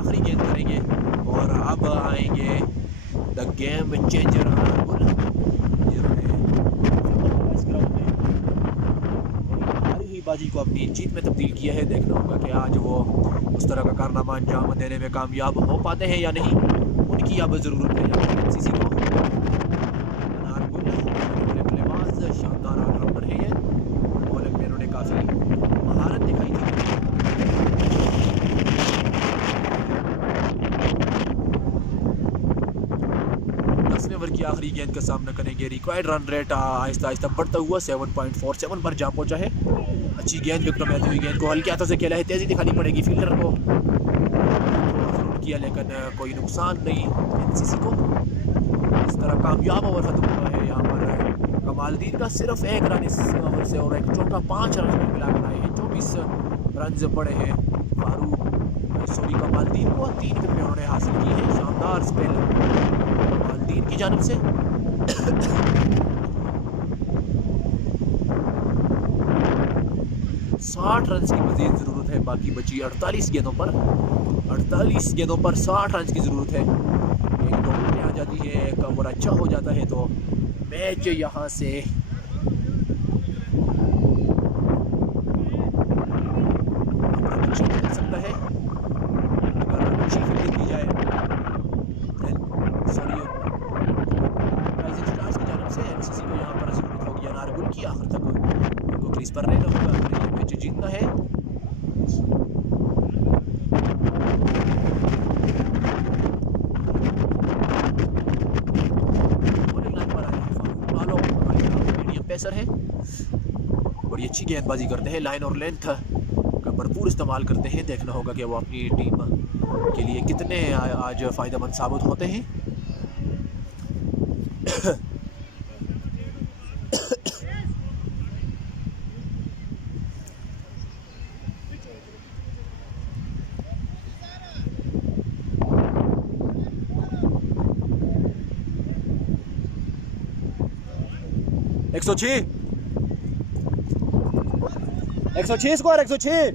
आखिरी गेंद करेंगे और अब आएंगे द गेम चेंजर हारी हुई बाजी को अपनी जीत में तब्दील किया है। देखना होगा कि आज वो उस तरह का कारनामा अंजाम देने में कामयाब हो पाते हैं या नहीं। उनकी अब ज़रूरत है एनसीसी को। बल्लेबाज शानदार ऑलराउंडर है ये। बॉलिंग में उन्होंने काफ़ी महारत दिखाई थी। 10वें ओवर की आखिरी गेंद का सामना करेंगे। Required run rate Aahista Aahista बढ़ता हुआ 7.47 पर जा पहुंचा है। अच्छी गेंद विकेट में आती हुई गेंद को हल्के हाथों से खेला है। तेज़ी दिखानी पड़ेगी फील्डर को। किया लेकिन कोई नुकसान नहीं एनसीसी को। इस तरह कामयाब ओवर खत्म हुआ है। यहाँ पर कमालदीन का सिर्फ 1 रन इस ओवर से और एक चौका 5 रन मिलाकर आए हैं। 24 रन पड़े हैं कमालदीन को। 3 विकेट उन्होंने हासिल की है। शानदार स्पेल कमालदीन की जानिब से। 60 रन की मज़ीद ज़रूरत है। बाकी बची 48 गेंदों पर 60 रन की ज़रूरत है। 1-2 विकेटें आ जाती है, एक ओवर अच्छा हो जाता है तो मैच यहाँ से मिल सकता है। अगर अच्छी फील्डिंग की जाए की जानिब से एनसीसी को यहाँ पर ज़रूरत होगी अनारगुल की। आखिर तक उनको क्रीज पर रहना होगा। मैच जीतना है। पेसर है, बड़ी अच्छी गेंदबाजी करते हैं। लाइन और लेंथ का भरपूर इस्तेमाल करते हैं। देखना होगा कि वो अपनी टीम के लिए कितने आज फ़ायदेमंद साबित होते हैं। 106 स्कोर 106।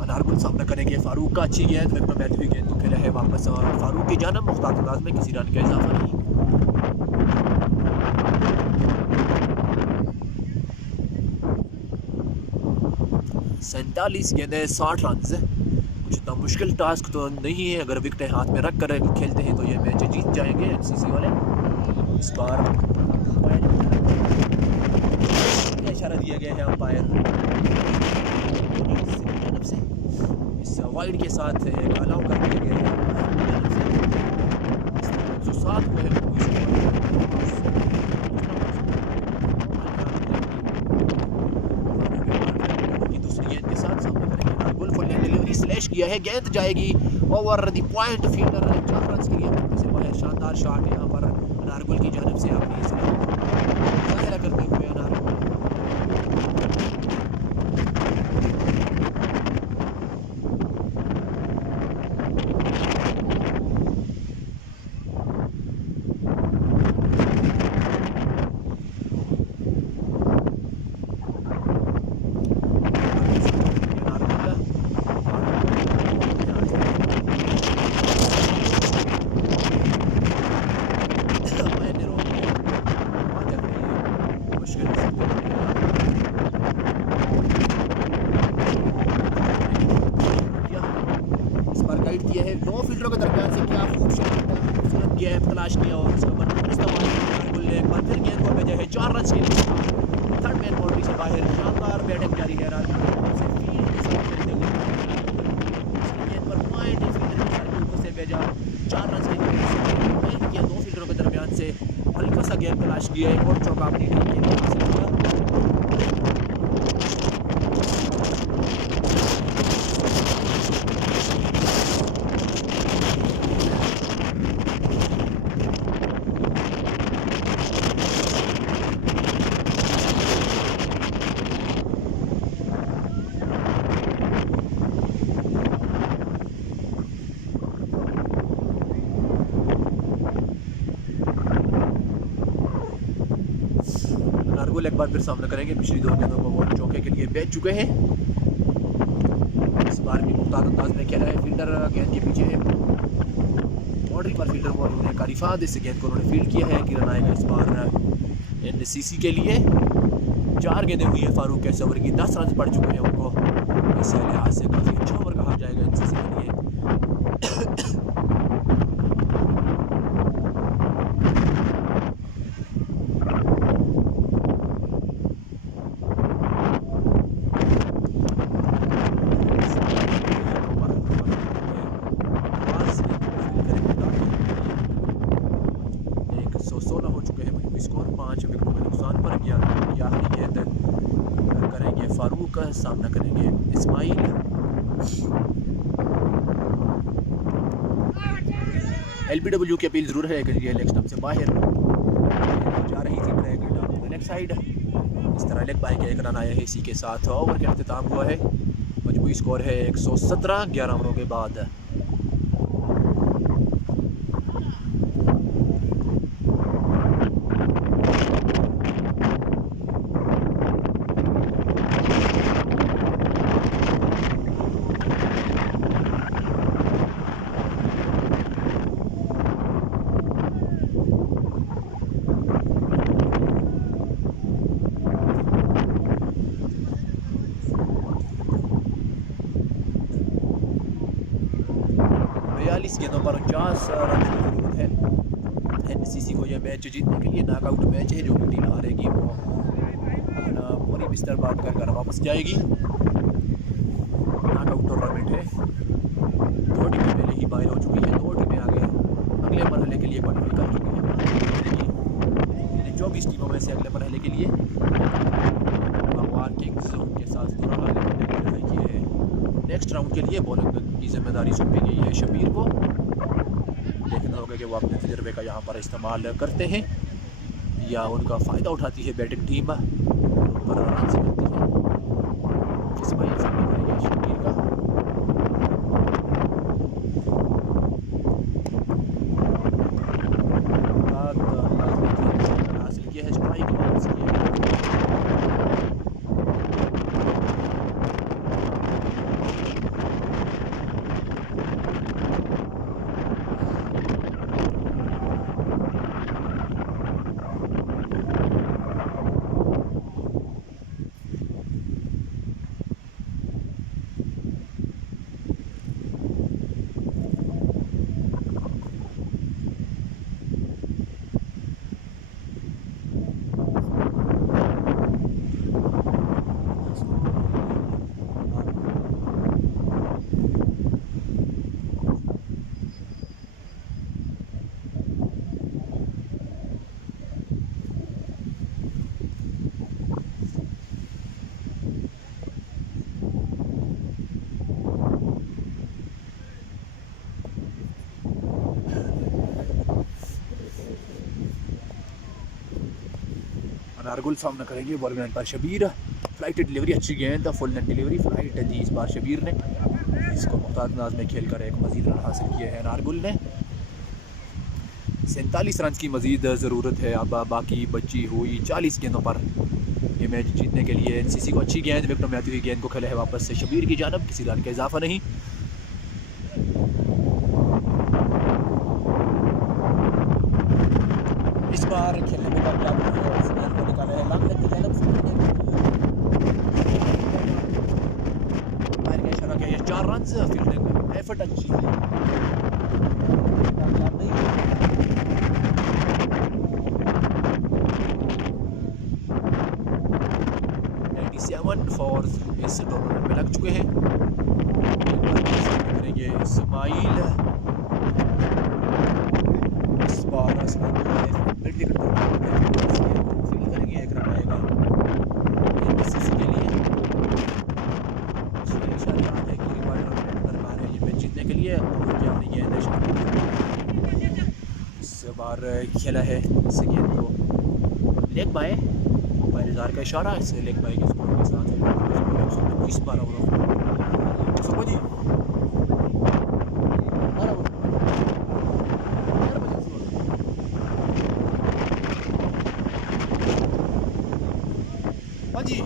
अनारकुल सामना करेंगे फारूक का, अच्छी गेंद विकेट में बैठी हुई गेंद को खेला है वापस फारूक की जानब, मुख्तार अंदाज में किसी रन का इजाफा नहीं। सैंतालीस गेंदें 60 रन, कुछ इतना मुश्किल टास्क तो नहीं है। अगर विकेटें हाथ में रख कर खेलते हैं तो ये मैच जीत जाएंगे एनसीसी वाले। इस बार इशारा दिया गया है अंपायर से, इस वाइड के साथ अलाउ कर दिया गया है जो साथ में है स्लैश किया है, गेंद जाएगी over the point, fielder 4 run के लिए से बाहर। शानदार शॉट यहाँ पर अनारकुल की जानिब से अपनी जाहिर करते हुए अनारकुल। किया है 9 फील्डरों के दरमियान से क्या खूबसूरत गैप तलाश किया और उसका बराबर इस्तेमाल ने एक बार फिर गेंद को भेजा है 4 रन के लिए। थर्ड मैन बाउंड्री से बाहर शानदार बैटिंग जारी है गेंद पर पॉइंट से भेजा 4 रन के लिए। 2 फील्डरों के दरमियान से हल्का सा गैप तलाश किया है और चौका अपनी टीम के लिए हासिल किया। नारगुल एक बार फिर सामना करेंगे, पिछली 2 गेंदों को वो चौके के लिए बेच चुके हैं। इस बार भी मुख्तार अंदाज में खेला है, फील्डर गेंद के पीछे है, बाउंड्री पर फील्डर को उन्होंने कारिफाद इस गेंद को उन्होंने फील्ड किया है कि रन आएगा इस बार एनसीसी के लिए। 4 गेंदें हुई है फारूक कैसे ओवर की, 10 रन पड़ चुके हैं उनको। इस लिहाज से काफ़ी अच्छा ओवर कहा जाएगा एनसीसी के लिए। फारूक का सामना करेंगे इस्माइल। एलबीडब्ल्यू की अपील ज़रूर है कि ये लेग स्टंप से बाहर जा रही थी ब्रेक डाउन लेग साइड। इस तरह लेग बाई का एक रन आया है, इसी के साथ ओवर का अख्तिताम हुआ है। मजमूई स्कोर है 117 11 ओवरों के बाद। गेंदों पर 49 रन की जरूरत है एनसीसी को। यह मैच जीतने के लिए नॉकआउट मैच है, जो भी टीम हारेगी वो अपना पूरी बिस्तर बांध कर वापस जाएगी। नॉकआउट टूर्नामेंट है, 2 टीमें पहले ही बाहर हो चुकी हैं, 2 टीमें आगे अगले मरहले के लिए क्वालिफाई कर चुकी हैं। 24 टीमों में से अगले मरहले के लिए भगवान किंग्स उनके साथ बुरा हाल है, क्वालिफाई किए हैं नेक्स्ट राउंड के लिए। बॉलिंग की जिम्मेदारी सौंपी गई है शबीर को। देखना होगा कि वो अपने तजर्बे का यहाँ पर इस्तेमाल करते हैं या उनका फ़ायदा उठाती है बैटिंग टीम उन पर रन से करती है। इस्माइल सामने करेंगे शबीर का। हासिल किया है, स्ट्राइक वापस किया है। नारगुल सामना करेंगे बॉलिंग लाइन पर शबीर। फ्लाइट डिलीवरी अच्छी गेंद, फुल नेट डिलीवरी फ्लाइट दी इस बार शबीर ने। इसको मुख्तार अंदाज में खेल कर एक मजीद रन हासिल किए हैं नारगुल ने। 47 रन की मजीद ज़रूरत है अब बाकी बची हुई 40 गेंदों पर ये मैच जीतने के लिए। एनसीसी को अच्छी गेंद, विकेट में आती हुई गेंद को खेला है वापस से शबीर की जानब, किसी रन का इजाफा नहीं। इस बार खेलने में कामयाब हुए और इस गेंद को निकाला है लॉन्ग लेग की जानब। बाहर का इशारा किया, 4 रन। फील्डिंग एफर्ट अच्छी है, कामयाब नहीं। 97 फॉर इस टूर्नामेंट में लग चुके हैं। करेंगे इस्माइल, इस बार मिड विकेट पर फील्ड करेंगे, एक रन आएगा एनसीसी के लिए। 6 इशारे है कि रिकॉर्ड दरकार है ये मैच जीतने के लिए। और क्या होनी गेंद है, इस बार खेला है इस गेंद को लेग बाय, पैरदार का इशारा इससे लेग बाय के स्कोर के साथ है। इस बार हाँ जी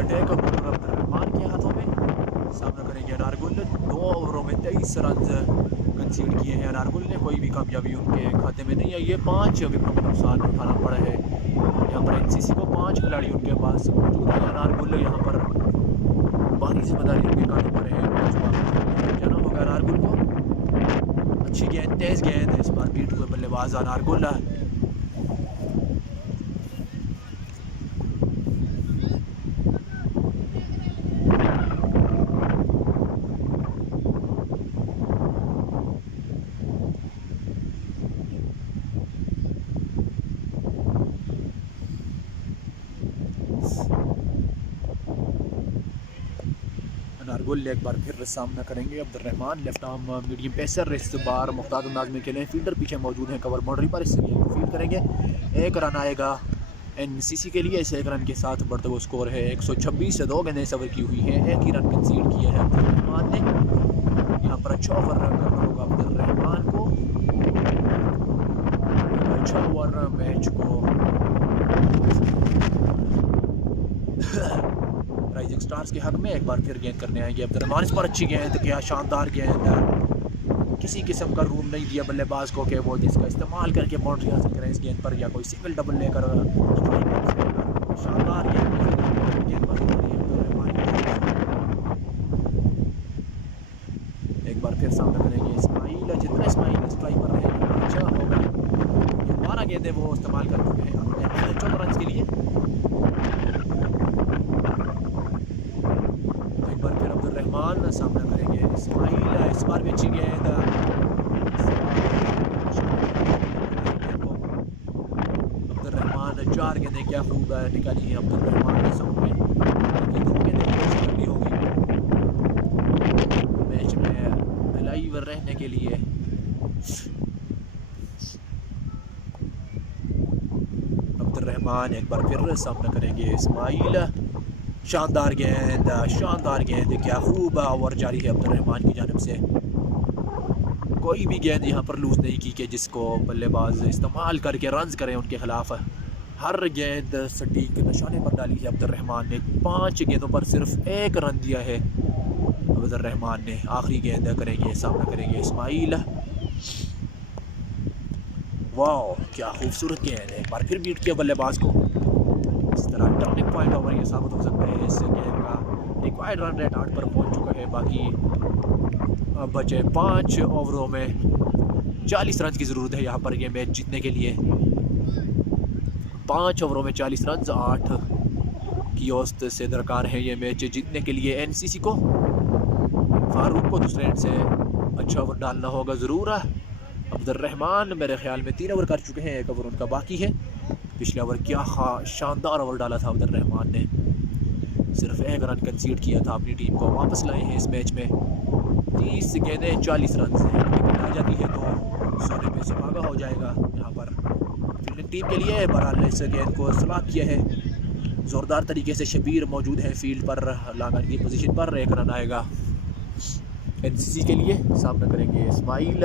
अटैक अब्दुर्रहमान के हाथों में। सामना करेंगे अनारगुल। 2 ओवरों में 23 रन कंसीड किए हैं अनारगुल ने, कोई भी कामयाबी उनके खाते में नहीं आई है। 5 विकेटों का नुकसान उठाना पड़ा है यहाँ पर एनसीसी को। 5 खिलाड़ी उनके पास मौजूद हैं। अनारगुल यहाँ पर भारी जिम्मेदारी उनके कानों पर है। मैच जाना होगा अनारगुल को। अच्छी गेंद, तेज़ गेंद, इस बार बीट हुए बल्लेबाज अनारगुल। अनारगुल एक बार फिर सामना करेंगे Abdurrahman. Left arm medium pacer इस बार मुख्तार अंदाज में खेले, फील्डर पीछे मौजूद है कवर बाउंड्री पर, इस गेंद को फील्ड करेंगे। एक रन आएगा एनसीसी के लिए। इस एक रन के साथ बढ़ते हुए स्कोर है 126 से 2 गेंदें सवर की हुई है, एक ही रन कंसीड किया है अब्दुर्रहमान ने। यहाँ पर अच्छा ओवर करना होगा अब्दुर्रहमान को, अच्छा ओवर मैच को राइजिंग स्टार्स के हक में। एक बार फिर गेंद करने आएंगे अब्दुर्रहमान, इस पर अच्छी गेंद, क्या शानदार गेंद, किसी किस्म का रूम नहीं दिया बल्लेबाज को कि वो जिसका इस्तेमाल करके बाउंड्री हासिल करें इस गेंद पर, या कोई सिंगल डबल लेकर शानदार गेंद पर एक बार फिर सामना करेंगे इस्माइल। जितना इस्माइल स्ट्राइक पर रहेगा अच्छा होगा। 12 गेंदें वो इस्तेमाल कर चुके हैं अपने 14 रन के लिए। एक बार फिर अब्दुर्रहमान सामना करेंगे इस्माइल, इस बार भी अच्छी गेंद, अब्दुर्रहमान 4 गेंदें क्या खूब निकाली हैं अब्दुर्रहमान ने सब में, 2 गेंदें करनी होगी मैच में लाइव रहने के लिए। अब्दुर्रहमान एक बार फिर सामना करेंगे इस्माइल, शानदार गेंद, शानदार गेंद, क्या खूब ओवर जारी है अब्दुर्रहमान की जानिब से। कोई भी गेंद यहाँ पर लूज़ नहीं की कि जिसको बल्लेबाज इस्तेमाल करके रन्स करें उनके खिलाफ। हर गेंद सटीक निशाने पर डाली है अब्दुर्रहमान ने। 5 गेंदों पर सिर्फ 1 रन दिया है अब्दुर्रहमान ने। आखिरी गेंद करेंगे, सामना करेंगे इस्माइल। वाह क्या खूबसूरत गेंद है, एक बार फिर बीट किया बल्लेबाज को। इस तरह टर्निंग पॉइंट ओवर ये साबित हो सकता है इस गेम का। रिक्वायर्ड रन रेट 8 पर पहुंच चुका है, बाकी बचे 5 ओवरों में 40 रन की ज़रूरत है यहाँ पर ये मैच जीतने के लिए। 5 ओवरों में 40 रन 8 की औसत से दरकार है ये मैच जीतने के लिए एनसीसी को। फारूक को दूसरे एंड से अच्छा ओवर डालना होगा ज़रूर। अब्दुर्रहमान मेरे ख्याल में 3 ओवर कर चुके हैं, 1 ओवर उनका बाकी है। पिछले ओवर क्या शानदार ओवर डाला था अब्दुर्रहमान ने, सिर्फ 1 रन कंसीड किया था, अपनी टीम को वापस लाए हैं इस मैच में। 30 गेंदें 40 रन से आ जाती है तो सोने पे सुहागा हो जाएगा यहाँ पर फील्डिंग टीम के लिए। बहरहाल इस गेंद को सलाह किया है ज़ोरदार तरीके से, शबीर मौजूद है फील्ड पर लांगन की पोजीशन पर। 1 रन आएगा एनसीसी के लिए। सामना करेंगे Ismail,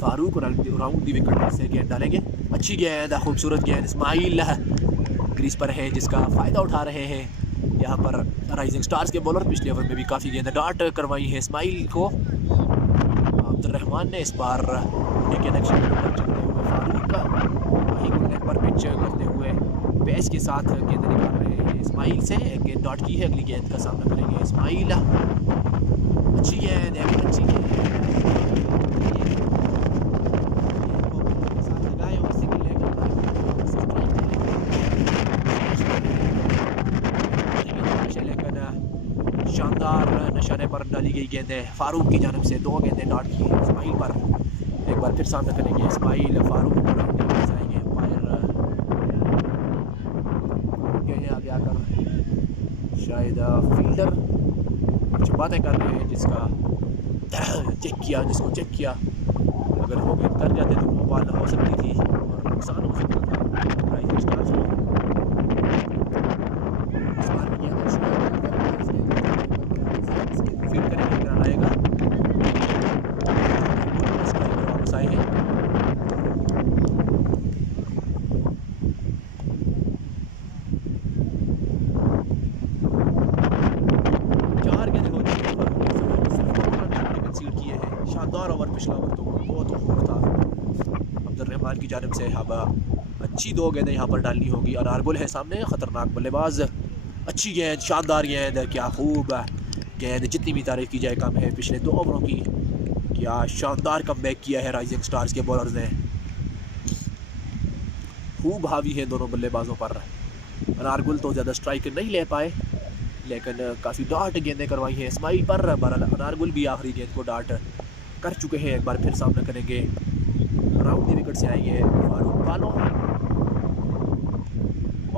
Farooq round the wicket से गेंद डालेंगे। अच्छी गेंद, खूबसूरत गेंद, इस्माइल क्रीज पर है जिसका फ़ायदा उठा रहे हैं यहाँ पर राइजिंग स्टार्स के बॉलर। पिछले ओवर में भी काफ़ी गेंद डार्ट करवाई है इस्माइल को अब्दुर्रहमान ने। इस बार कनेक्शन पर चलते हुए फारूक का वही नेट पर पिच करते हुए पेस के साथ गेंद निकाल रहे हैं इस्माइल से। एक गेंद डॉट की है, अगली गेंद का सामना करेंगे इस्माइल। अच्छी गेंद, अच्छी गेंद शानदार निशाने पर डाली गई गेंदें फारूक की जानिब से। 2 गेंदें डॉट की हैं इस्माइल पर। एक बार फिर सामना करेंगे इस्माइल, फारूक जाएंगे फायर आगे आकर शायद फील्डर कुछ बातें कर रहे हैं जिसको चेक किया। अगर वो गेंद कर जाते तो वो बॉल हो सकती थी और नुकसान हो सकता था राइजिंग स्टार्स को। इस बार भी फील्ड करेंगे, रन आएगा। वापस आए हैं। शानदार ओवर पिछला ओवर तो बहुत खूब था अब्दुर्रहमान की जानिब से। अब अच्छी 2 गेंदें यहाँ पर डालनी होगी। अनारगुल है सामने, ख़तरनाक बल्लेबाज। अच्छी गेंद, शानदार गेंद, क्या खूब गेंद, जितनी भी तारीफ़ की जाए कम है। पिछले 2 ओवरों की क्या शानदार कमबैक किया है राइजिंग स्टार्स के बॉलर्स ने। खूब हावी है दोनों बल्लेबाजों पर। अनारगुल तो ज़्यादा स्ट्राइक नहीं ले पाए लेकिन काफ़ी डार्ट गेंदें करवाई हैं इस्माइल पर। बहरहाल अनारगुल भी आखिरी गेंद को डार्ट कर चुके हैं। एक बार फिर सामना करेंगे, राउंड दी विकेट से आएंगे फारूक पालो।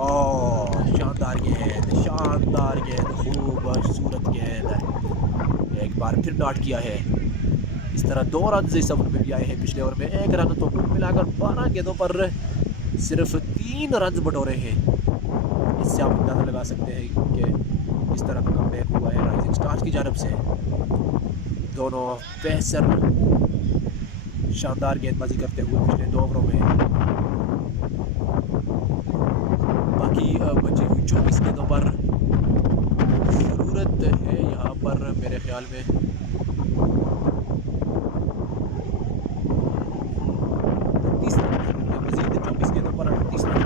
ओह शानदार गेंद, शानदार गेंद, खूबसूरत गेंद, एक बार फिर डॉट किया है। इस तरह 2 रन इस ओवर में भी आए हैं। पिछले ओवर में 1 रन, तो कुल मिलाकर 12 गेंदों पर सिर्फ 3 रन बटोरे हैं। इससे आप अंदाज़ा लगा सकते हैं कि इस तरह का कमबैक हुआ है राइजिंग स्टार्स की जानब से। दोनों पेसर शानदार गेंदबाजी करते हुए पिछले 2 ओवरों में। बाकी बची हुई 24 गेंदों पर ज़रूरत है यहाँ पर मेरे ख्याल में 30 रन मज़ीद। 24 गेंदों पर 38 रन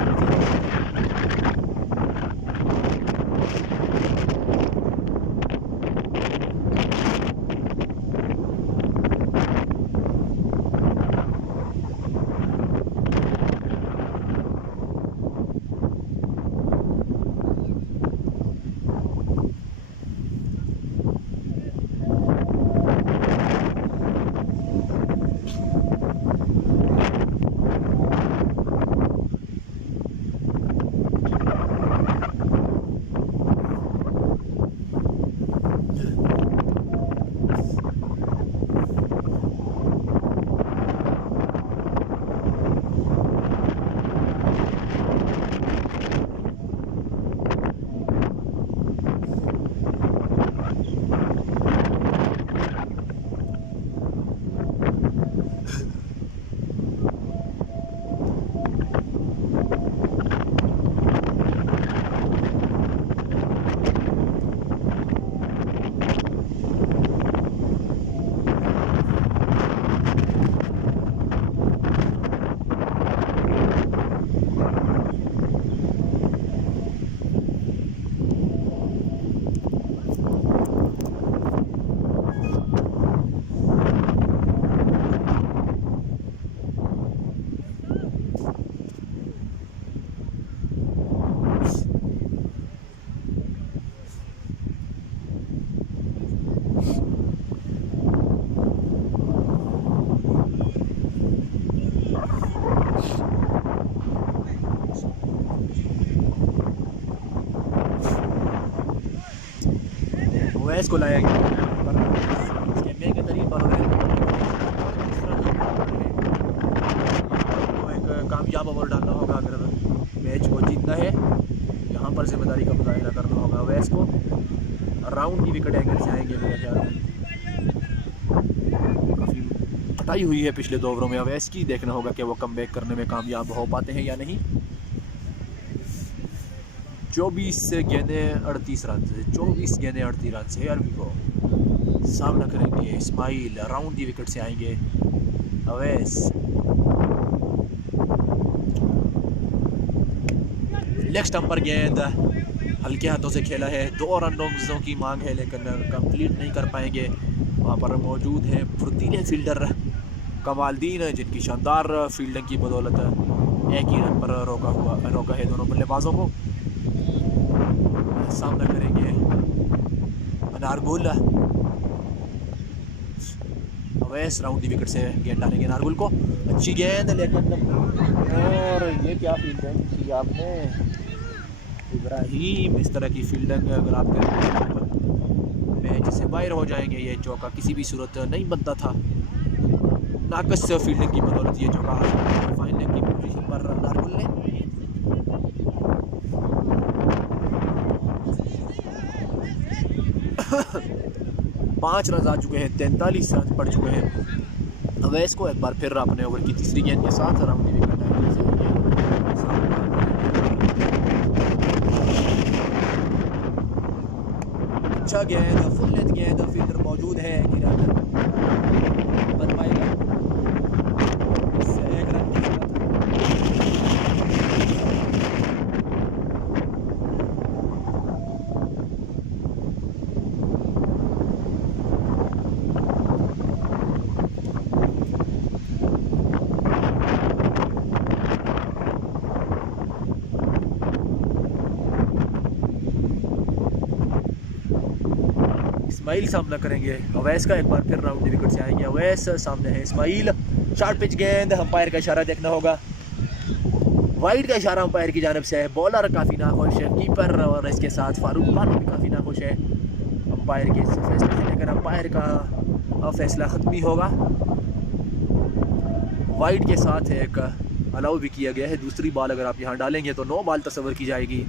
वैस को लाया गया पर खेलने के तरीके पर एक कामयाब ओवर डालना होगा अगर मैच को जीतना है। यहाँ पर जिम्मेदारी का मुजाहिरा करना होगा वैस को। राउंड की विकेट एंगल से आएंगे मेरे ख्याल में। काफ़ी फटाई हुई है पिछले 2 ओवरों में अवैस की। देखना होगा कि वो कमबैक करने में कामयाब हो पाते हैं या नहीं। 24 गेंदें 38 रन से, 24 गेंदें 38 रन से अरबी को सामना करेंगे इस्माइल। राउंड दी विकेट से आएंगे अवैस। लेग स्टंप पर गेंद हल्के हाथों से खेला है। 2 रनों की मांग है लेकिन कंप्लीट नहीं कर पाएंगे। वहाँ पर मौजूद हैं फुर्तीले फील्डर कमालदीन, जिनकी शानदार फील्डिंग की बदौलत एक ही रन पर रोका है दोनों बल्लेबाजों को। सामना करेंगे नारगुल। अवैस राउंड दी विकेट से गेंद डालेंगे नारगुल को। अच्छी गेंद लेकिन और ये क्या फील्डिंग की आपने इब्राहिम। इस तरह की फील्डिंग अगर आप करेंगे मैच से बाहर हो जाएंगे। ये चौका किसी भी सूरत नहीं बनता था। नाकस फील्डिंग की बदौलत ये चौका फाइनल की पोजीशन पर नारगुल ने। पाँच रन आ चुके हैं, 43 रन पड़ चुके हैं अवैस को। एक बार फिर अपने ओवर की तीसरी गेंद के साथ राउंड विकेट अच्छा गेंद, फुल लेंथ गेंद, फील्डर मौजूद है कि रन बन पाएगा। इससे 1 रन की जरूरत इस्माइल सामना करेंगे अवैस का। एक बार फिर राउंड विकेट से आएंगे अवैस, सामने है इस्माइल। शॉर्ट पिच गेंद, अंपायर का इशारा देखना होगा, वाइड का इशारा अंपायर की जानब से है। बॉलर काफ़ी नाखुश है, कीपर और इसके साथ फारूक बानो भी काफ़ी नाखुश है अंपायर के इस फैसले से, लेकिन अंपायर का फैसला ख़त्म ही होगा। वाइड के साथ एक अलाउ भी किया गया है। दूसरी बॉल अगर आप यहाँ डालेंगे तो 9 बॉल तस्वर की जाएगी।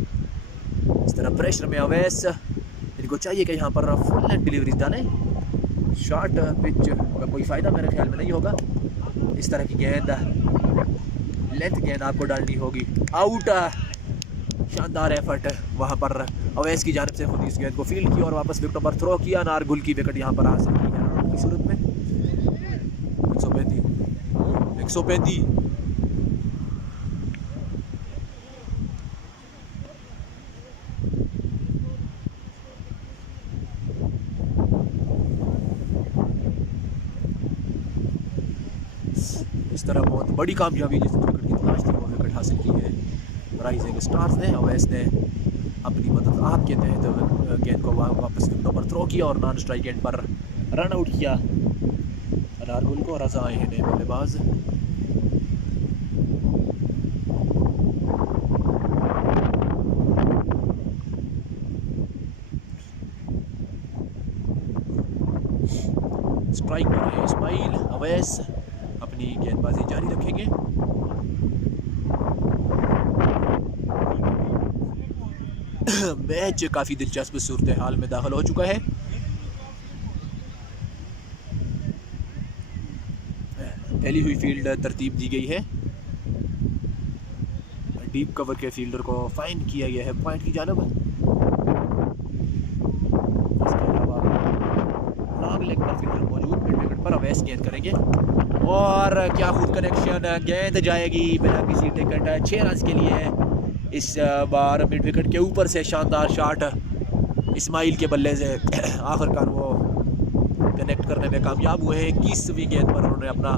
इस तरह प्रेशर में अवैस, इनको चाहिए कि यहाँ पर फुल लेंथ डिलीवरीज डालें। शॉर्ट पिच का कोई फ़ायदा मेरे ख्याल में नहीं होगा। इस तरह की गेंद, लेंथ गेंद आपको डालनी होगी। आउट, शानदार एफर्ट वहाँ पर अवैस की जानब से खुद इस गेंद को फील्ड की और वापस विकेट पर थ्रो किया। नारगुल की विकेट यहाँ पर हासिल की है की सूरत में। 135 इस तरह बहुत बड़ी कामयाबी जिस विकेट की तलाश थी वो विकेट हासिल की है राइजिंग स्टार्स ने। अवैस ने अपनी मदद आप के तहत गेंद को वापस विकेटों पर थ्रो किया और नॉन स्ट्राइक गेंद पर रन आउट किया नारगुल को। रजा आए हैं नए बल्लेबाज। स्ट्राइक पर है इस्माइल। अवैस अपनी गेंदबाजी जारी रखेंगे। मैच काफ़ी दिलचस्प सूरत हाल में दाखिल हो चुका है। फैली हुई फील्ड तरतीब दी गई है। डीप कवर के फील्डर को फाइन किया गया है पॉइंट की जानब। इसके अलावा लॉन्ग लेग पर फील्डर मौजूद मिड विकेट पर अवैस गेंद करेंगे और क्या खूब कनेक्शन, गेंद जाएगी बिना किसी टिकट। 6 रन के लिए इस बार मिड विकेट के ऊपर से शानदार शॉट इस्माइल के बल्ले से आखिरकार वो कनेक्ट करने में कामयाब हुए हैं। 21वीं गेंद पर उन्होंने अपना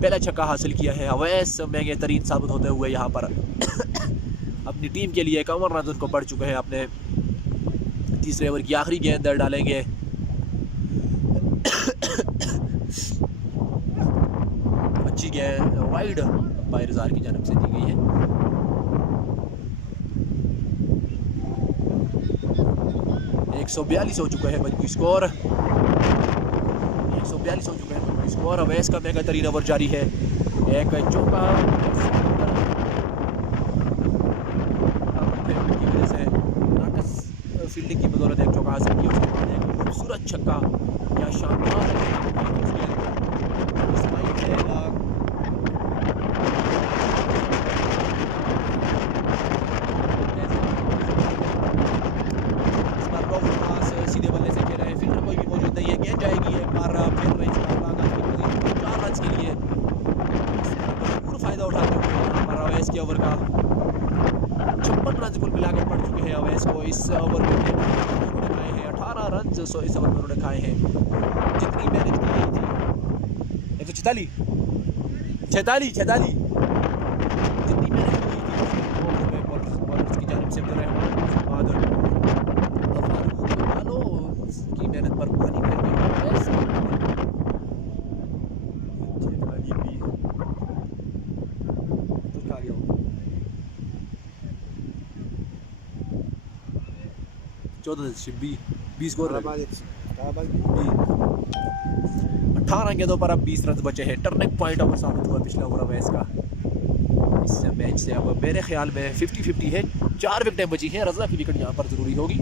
पहला छक्का हासिल किया है। अवैस महंगे तरीन साबित होते हुए यहाँ पर अपनी टीम के लिए 51 रन उनको पड़ चुके हैं। अपने तीसरे ओवर की आखिरी गेंद डालेंगे। अच्छी गेंद वाइड अंपायर जार की जानब से दी गई है। एक 142 हो चुका है मजमूई स्कोर। 142 हो चुका है मजमूई स्कोर। अवैस का महंगा तरीन ओवर जारी है। एक चौका की वजह से नाकस फील्डिंग की बदौलत एक चौका हासिल किया। उसके बाद एक खूबसूरत छक्का, क्या शानदार सीधे बल्ले से खेल रहे हैं। फील्डर कोई भी मौजूद नहीं है। गेंद जाएगी एक बार फिर 4 रन के लिए भरपूर फ़ायदा उठाते हुए यहाँ पर अवैस के ओवर का 56 रन कुल मिलाकर पड़ चुके हैं अवैस को। इस ओवर में उन्होंने खाए हैं 18 रन। सो इस ओवर में उन्होंने खाए हैं जितनी मेहनत की गई थी 146 जितनी मेहनत की गई थी ओवर में बॉलर्स की जानिब से की मेहनत पर पानी फेर दिया अवैस। 20 स्कोर 18 गेंदों पर अब 20 रन बचे हैं। टर्निंग पॉइंट ओवर साबित हुआ पिछला ओवर अवैस का। इस मैच से अब मेरे ख्याल में 50-50 है। 4 विकेटें बची हैं। रज़ा की विकेट यहाँ पर ज़रूरी होगी।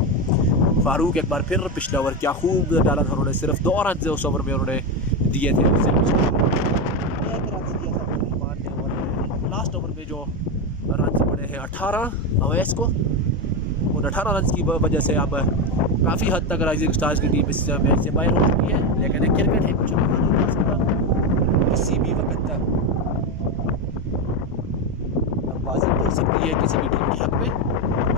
फारूक एक बार फिर पिछला ओवर क्या खूब डाला था उन्होंने। सिर्फ 2 रन उस ओवर में उन्होंने दिए थे। उससे लास्ट ओवर में जो रन पड़े हैं 18 अवैस को, उन 18 रन की वजह से अब काफ़ी हद तक राइजिंग स्टार्स की टीम इस मैच से बाहर हो चुकी है। लेकिन क्रिकेट है, कुछ किसी भी वक्त बाजी मिल सकती है किसी भी टीम के हक में।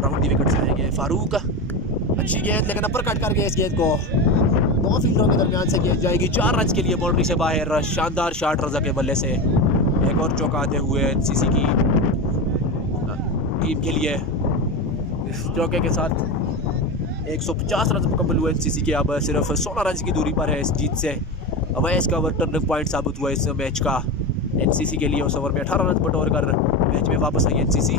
राउंड दी विकेट से आएंगे फारूक। अच्छी गेंद, लेकिन अपर कट कर गया इस गेंद को। 2 फील्डरों के दरमियान से गेंद जाएगी 4 रन के लिए बाउंड्री से बाहर। शानदार शॉट रज़ा के बल्ले से। एक और चौका आते हुए एनसीसी की टीम के लिए। इस चौके के साथ 150 रन मुकम्मल हुए एनसीसी के। अब सिर्फ 16 रन की दूरी पर है इस जीत से। अवैस का टर्निंग पॉइंट साबित हुआ इस मैच का एनसीसी के लिए। उस ओवर में 18 रन बटोर कर मैच में वापस आई एनसीसी।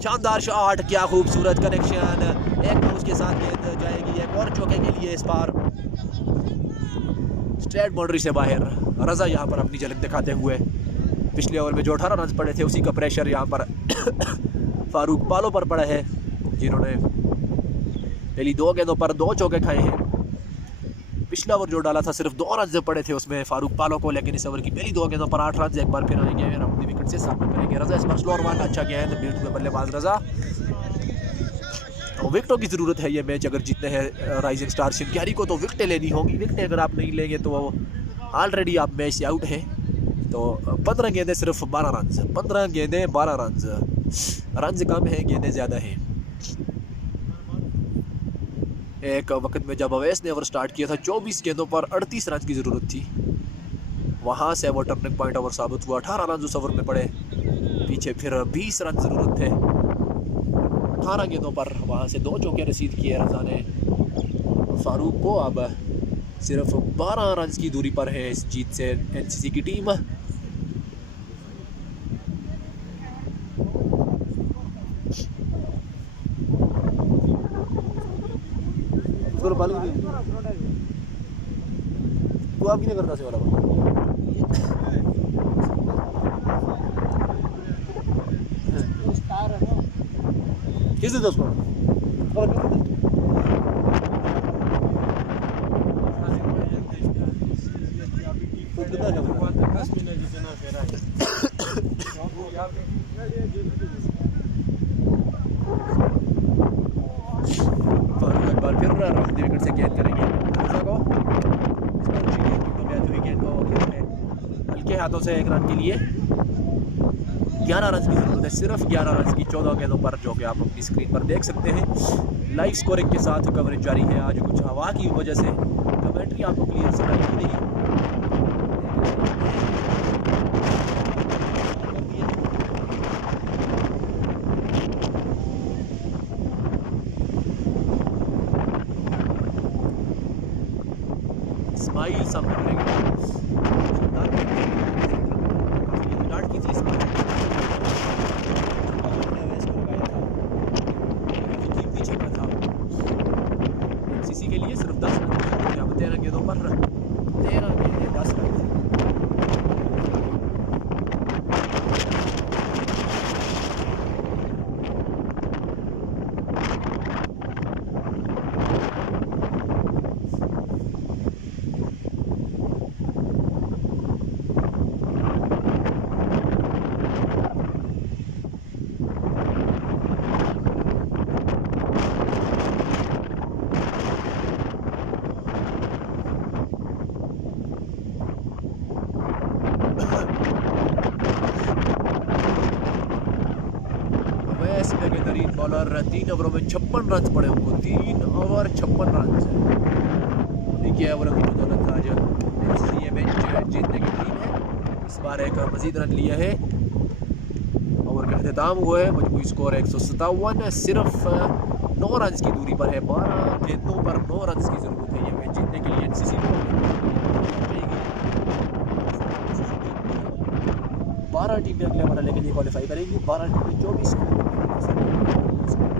शानदार शॉट, क्या खूबसूरत कनेक्शन, एक तो उसके साथ गेंद जाएगी एक और चौके के लिए इस बार स्ट्रेट बाउंड्री से बाहर। रजा यहाँ पर अपनी झलक दिखाते हुए, पिछले ओवर में जो 18 रन पड़े थे उसी का प्रेशर यहाँ पर फारूक पालो पर पड़ा है, जिन्होंने पहली 2 गेंदों पर 2 चौके खाए हैं। पिछला ओवर जो डाला था सिर्फ 2 रन पड़े थे उसमें फारूक पालो को, लेकिन इस ओवर की पहली 2 गेंदों पर 8 रन एक बार फिर आएंगे। राउंड विकेट से सामना करेंगे रजा। इस बार स्लोअर वन अच्छा गेंद, बीट हुए बल्लेबाज रजा। तो विकेटों की ज़रूरत है ये मैच अगर जीतने हैं राइजिंग स्टार सिंधियारी को, तो विकेटें लेनी होंगी। विकेटें अगर आप नहीं लेंगे तो ऑलरेडी आप मैच से आउट हैं। तो 15 गेंदें सिर्फ 12 रन, 15 गेंदें 12 रन कम है, गेंदें ज़्यादा हैं। एक वक्त में जब अवैस ने ओवर स्टार्ट किया था 24 गेंदों पर 38 रन की ज़रूरत थी, वहाँ से वो टर्निंग पॉइंट ओवर साबित हुआ। 18 रन उस ओवर में पड़े, पीछे फिर 20 रन ज़रूरत थे। 18 गेंदों पर वहाँ से 2 चौके रसीद किए रजा ने फारूक को। अब सिर्फ 12 रन की दूरी पर है इस जीत से एनसीसी की टीम। तो आप नहीं करता से वाला किस दे उसको एक बार फिर राउंड विकेट से गेंद करेंगे हल्के हाथों से 1 रन के लिए 11 रन की जरूरत है, सिर्फ 11 रन की 14 गेंदों पर, जो कि आप अपनी स्क्रीन पर देख सकते हैं। लाइव स्कोरिंग के साथ कवरेज जारी है। आज कुछ हवा की वजह से कमेंट्री आपको क्लियर सुनाई नहीं है। इस्माइल सामने करेंगे, स्टार्ट की थी इस्माइल, पीछे का था एनसीसी के लिए। सिर्फ 10 रन, अब 13 गेंदों पर 13 गेंदें 10 रन। बेहतरीन बॉलर, 3 ओवरों में 56 रन पड़े उनको, 3 ओवर 56 रन। देखिए ओवरों की बदौलत आज ये मैच जीतने की टीम है। इस बार एक मजीद रन लिया है। ओवर का अख्ताम हुआ है, मजमूई स्कोर 157, सिर्फ 9 रन की दूरी पर है। 12 गेंदों पर 9 रन की ज़रूरत है ये मैच जीतने के लिए एनसीसी को। 12 टीमें अगले मरहले के लिए क्वालिफाई करेंगी। 12 टीमें 24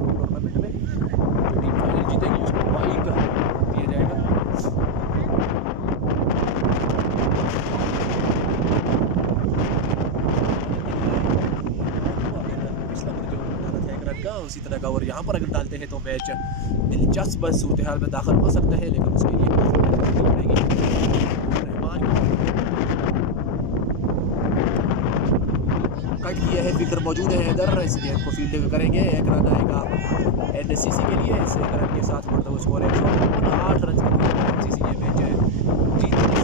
टूर्नामेंट में जो टीम फाइनल जीतेगी उसको बाइक दिया जाएगा। पिछला जो डाला था 1 रन का, उसी तरह का और यहाँ पर अगर डालते हैं तो मैच दिलचस्प सूरत हाल में दाखिल हो सकता है, लेकिन उसके लिए कट किया है, फील्डर मौजूद है हैदर, इस गेंद को फील्ड करेंगे। 1 रन आएगा एनसीसी के लिए। इस 1 रन के साथ बढ़ता हुआ स्कोर 108 रन एनसीसी ये मैच जीतने से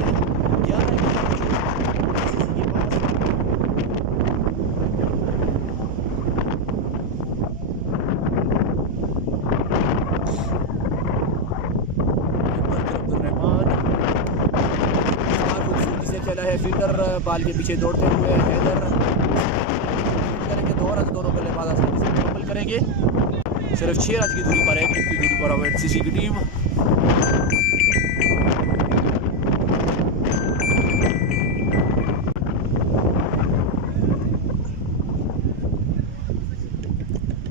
11 खूबसूरती से खेला है फील्डर, बाल के पीछे दौड़ते हुए हैदर करेंगे। 2 रन दोनों बल्लेबाज आसानी से मुकम्मल करेंगे। सिर्फ 6 रन की दूरी पर, 1 विकेट की दूरी पर अब एनसीसी की टीम।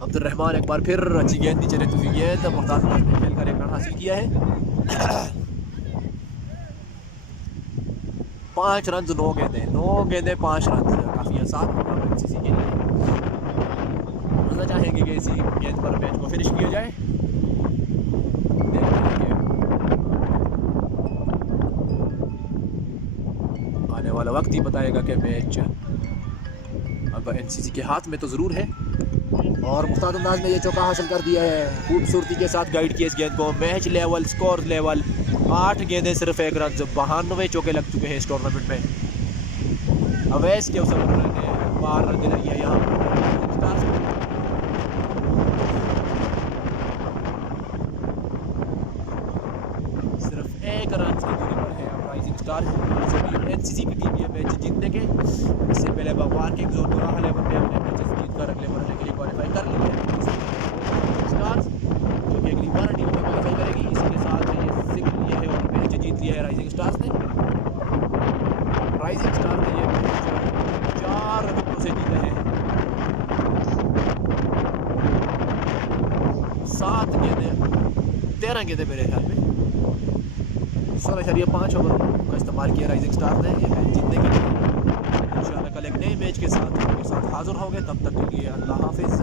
अब्दुर्रहमान एक बार फिर अच्छी गेंद नीचे रहती हुई गेंद, मुमताज ने खेलकर एक रन हासिल किया है। 5 रन 9 गेंदें 5 रन, काफ़ी आसान होगा एनसीसी के लिए। मजा चाहेंगे कि इसी गेंद पर मैच को फिनिश किया जाए। आने वाला वक्त ही बताएगा कि मैच अब एनसीसी के हाथ में तो ज़रूर है। और मुख्तार अंदाज ने ये चौका हासिल कर दिया है, खूबसूरती के साथ गाइड किया इस गेंद को। मैच लेवल, स्कोर लेवल, 8 गेंदें सिर्फ 1 रन, 92 चौके लग चुके हैं इस टूर्नामेंट में। अवैस के उस ने 12 रन दिलाई है यहाँ पर। सिर्फ 1 रन की दूरी पर है अब राइजिंग स्टार। एनसीसी की टीम ये मैच जीतने के, इससे पहले भगवान के जोर दोराहा लेवल पे अपने मैचेस जीतकर अगले मरहले के लिए क्वालिफाई कर लिया है स्टार्स, जो कि अगली 12 टीम में क्वालिफाई करेगी। इसके साथ ये सीख लिया है और मैच जीत लिया है राइजिंग स्टार्स ने। राइजिंग स्टार ने ये मैच 4 विकेटों से जीता है। 7 गेंदें 13 गेंदें मेरे ख्याल में 16.5 ओवर का इस्तेमाल किया राइजिंग स्टार ने ये मैच जीतने के लिए। इंशाल्लाह कल एक नए मैच के साथ हाजिर होंगे, तब तक के लिए अल्लाह हाफिज़।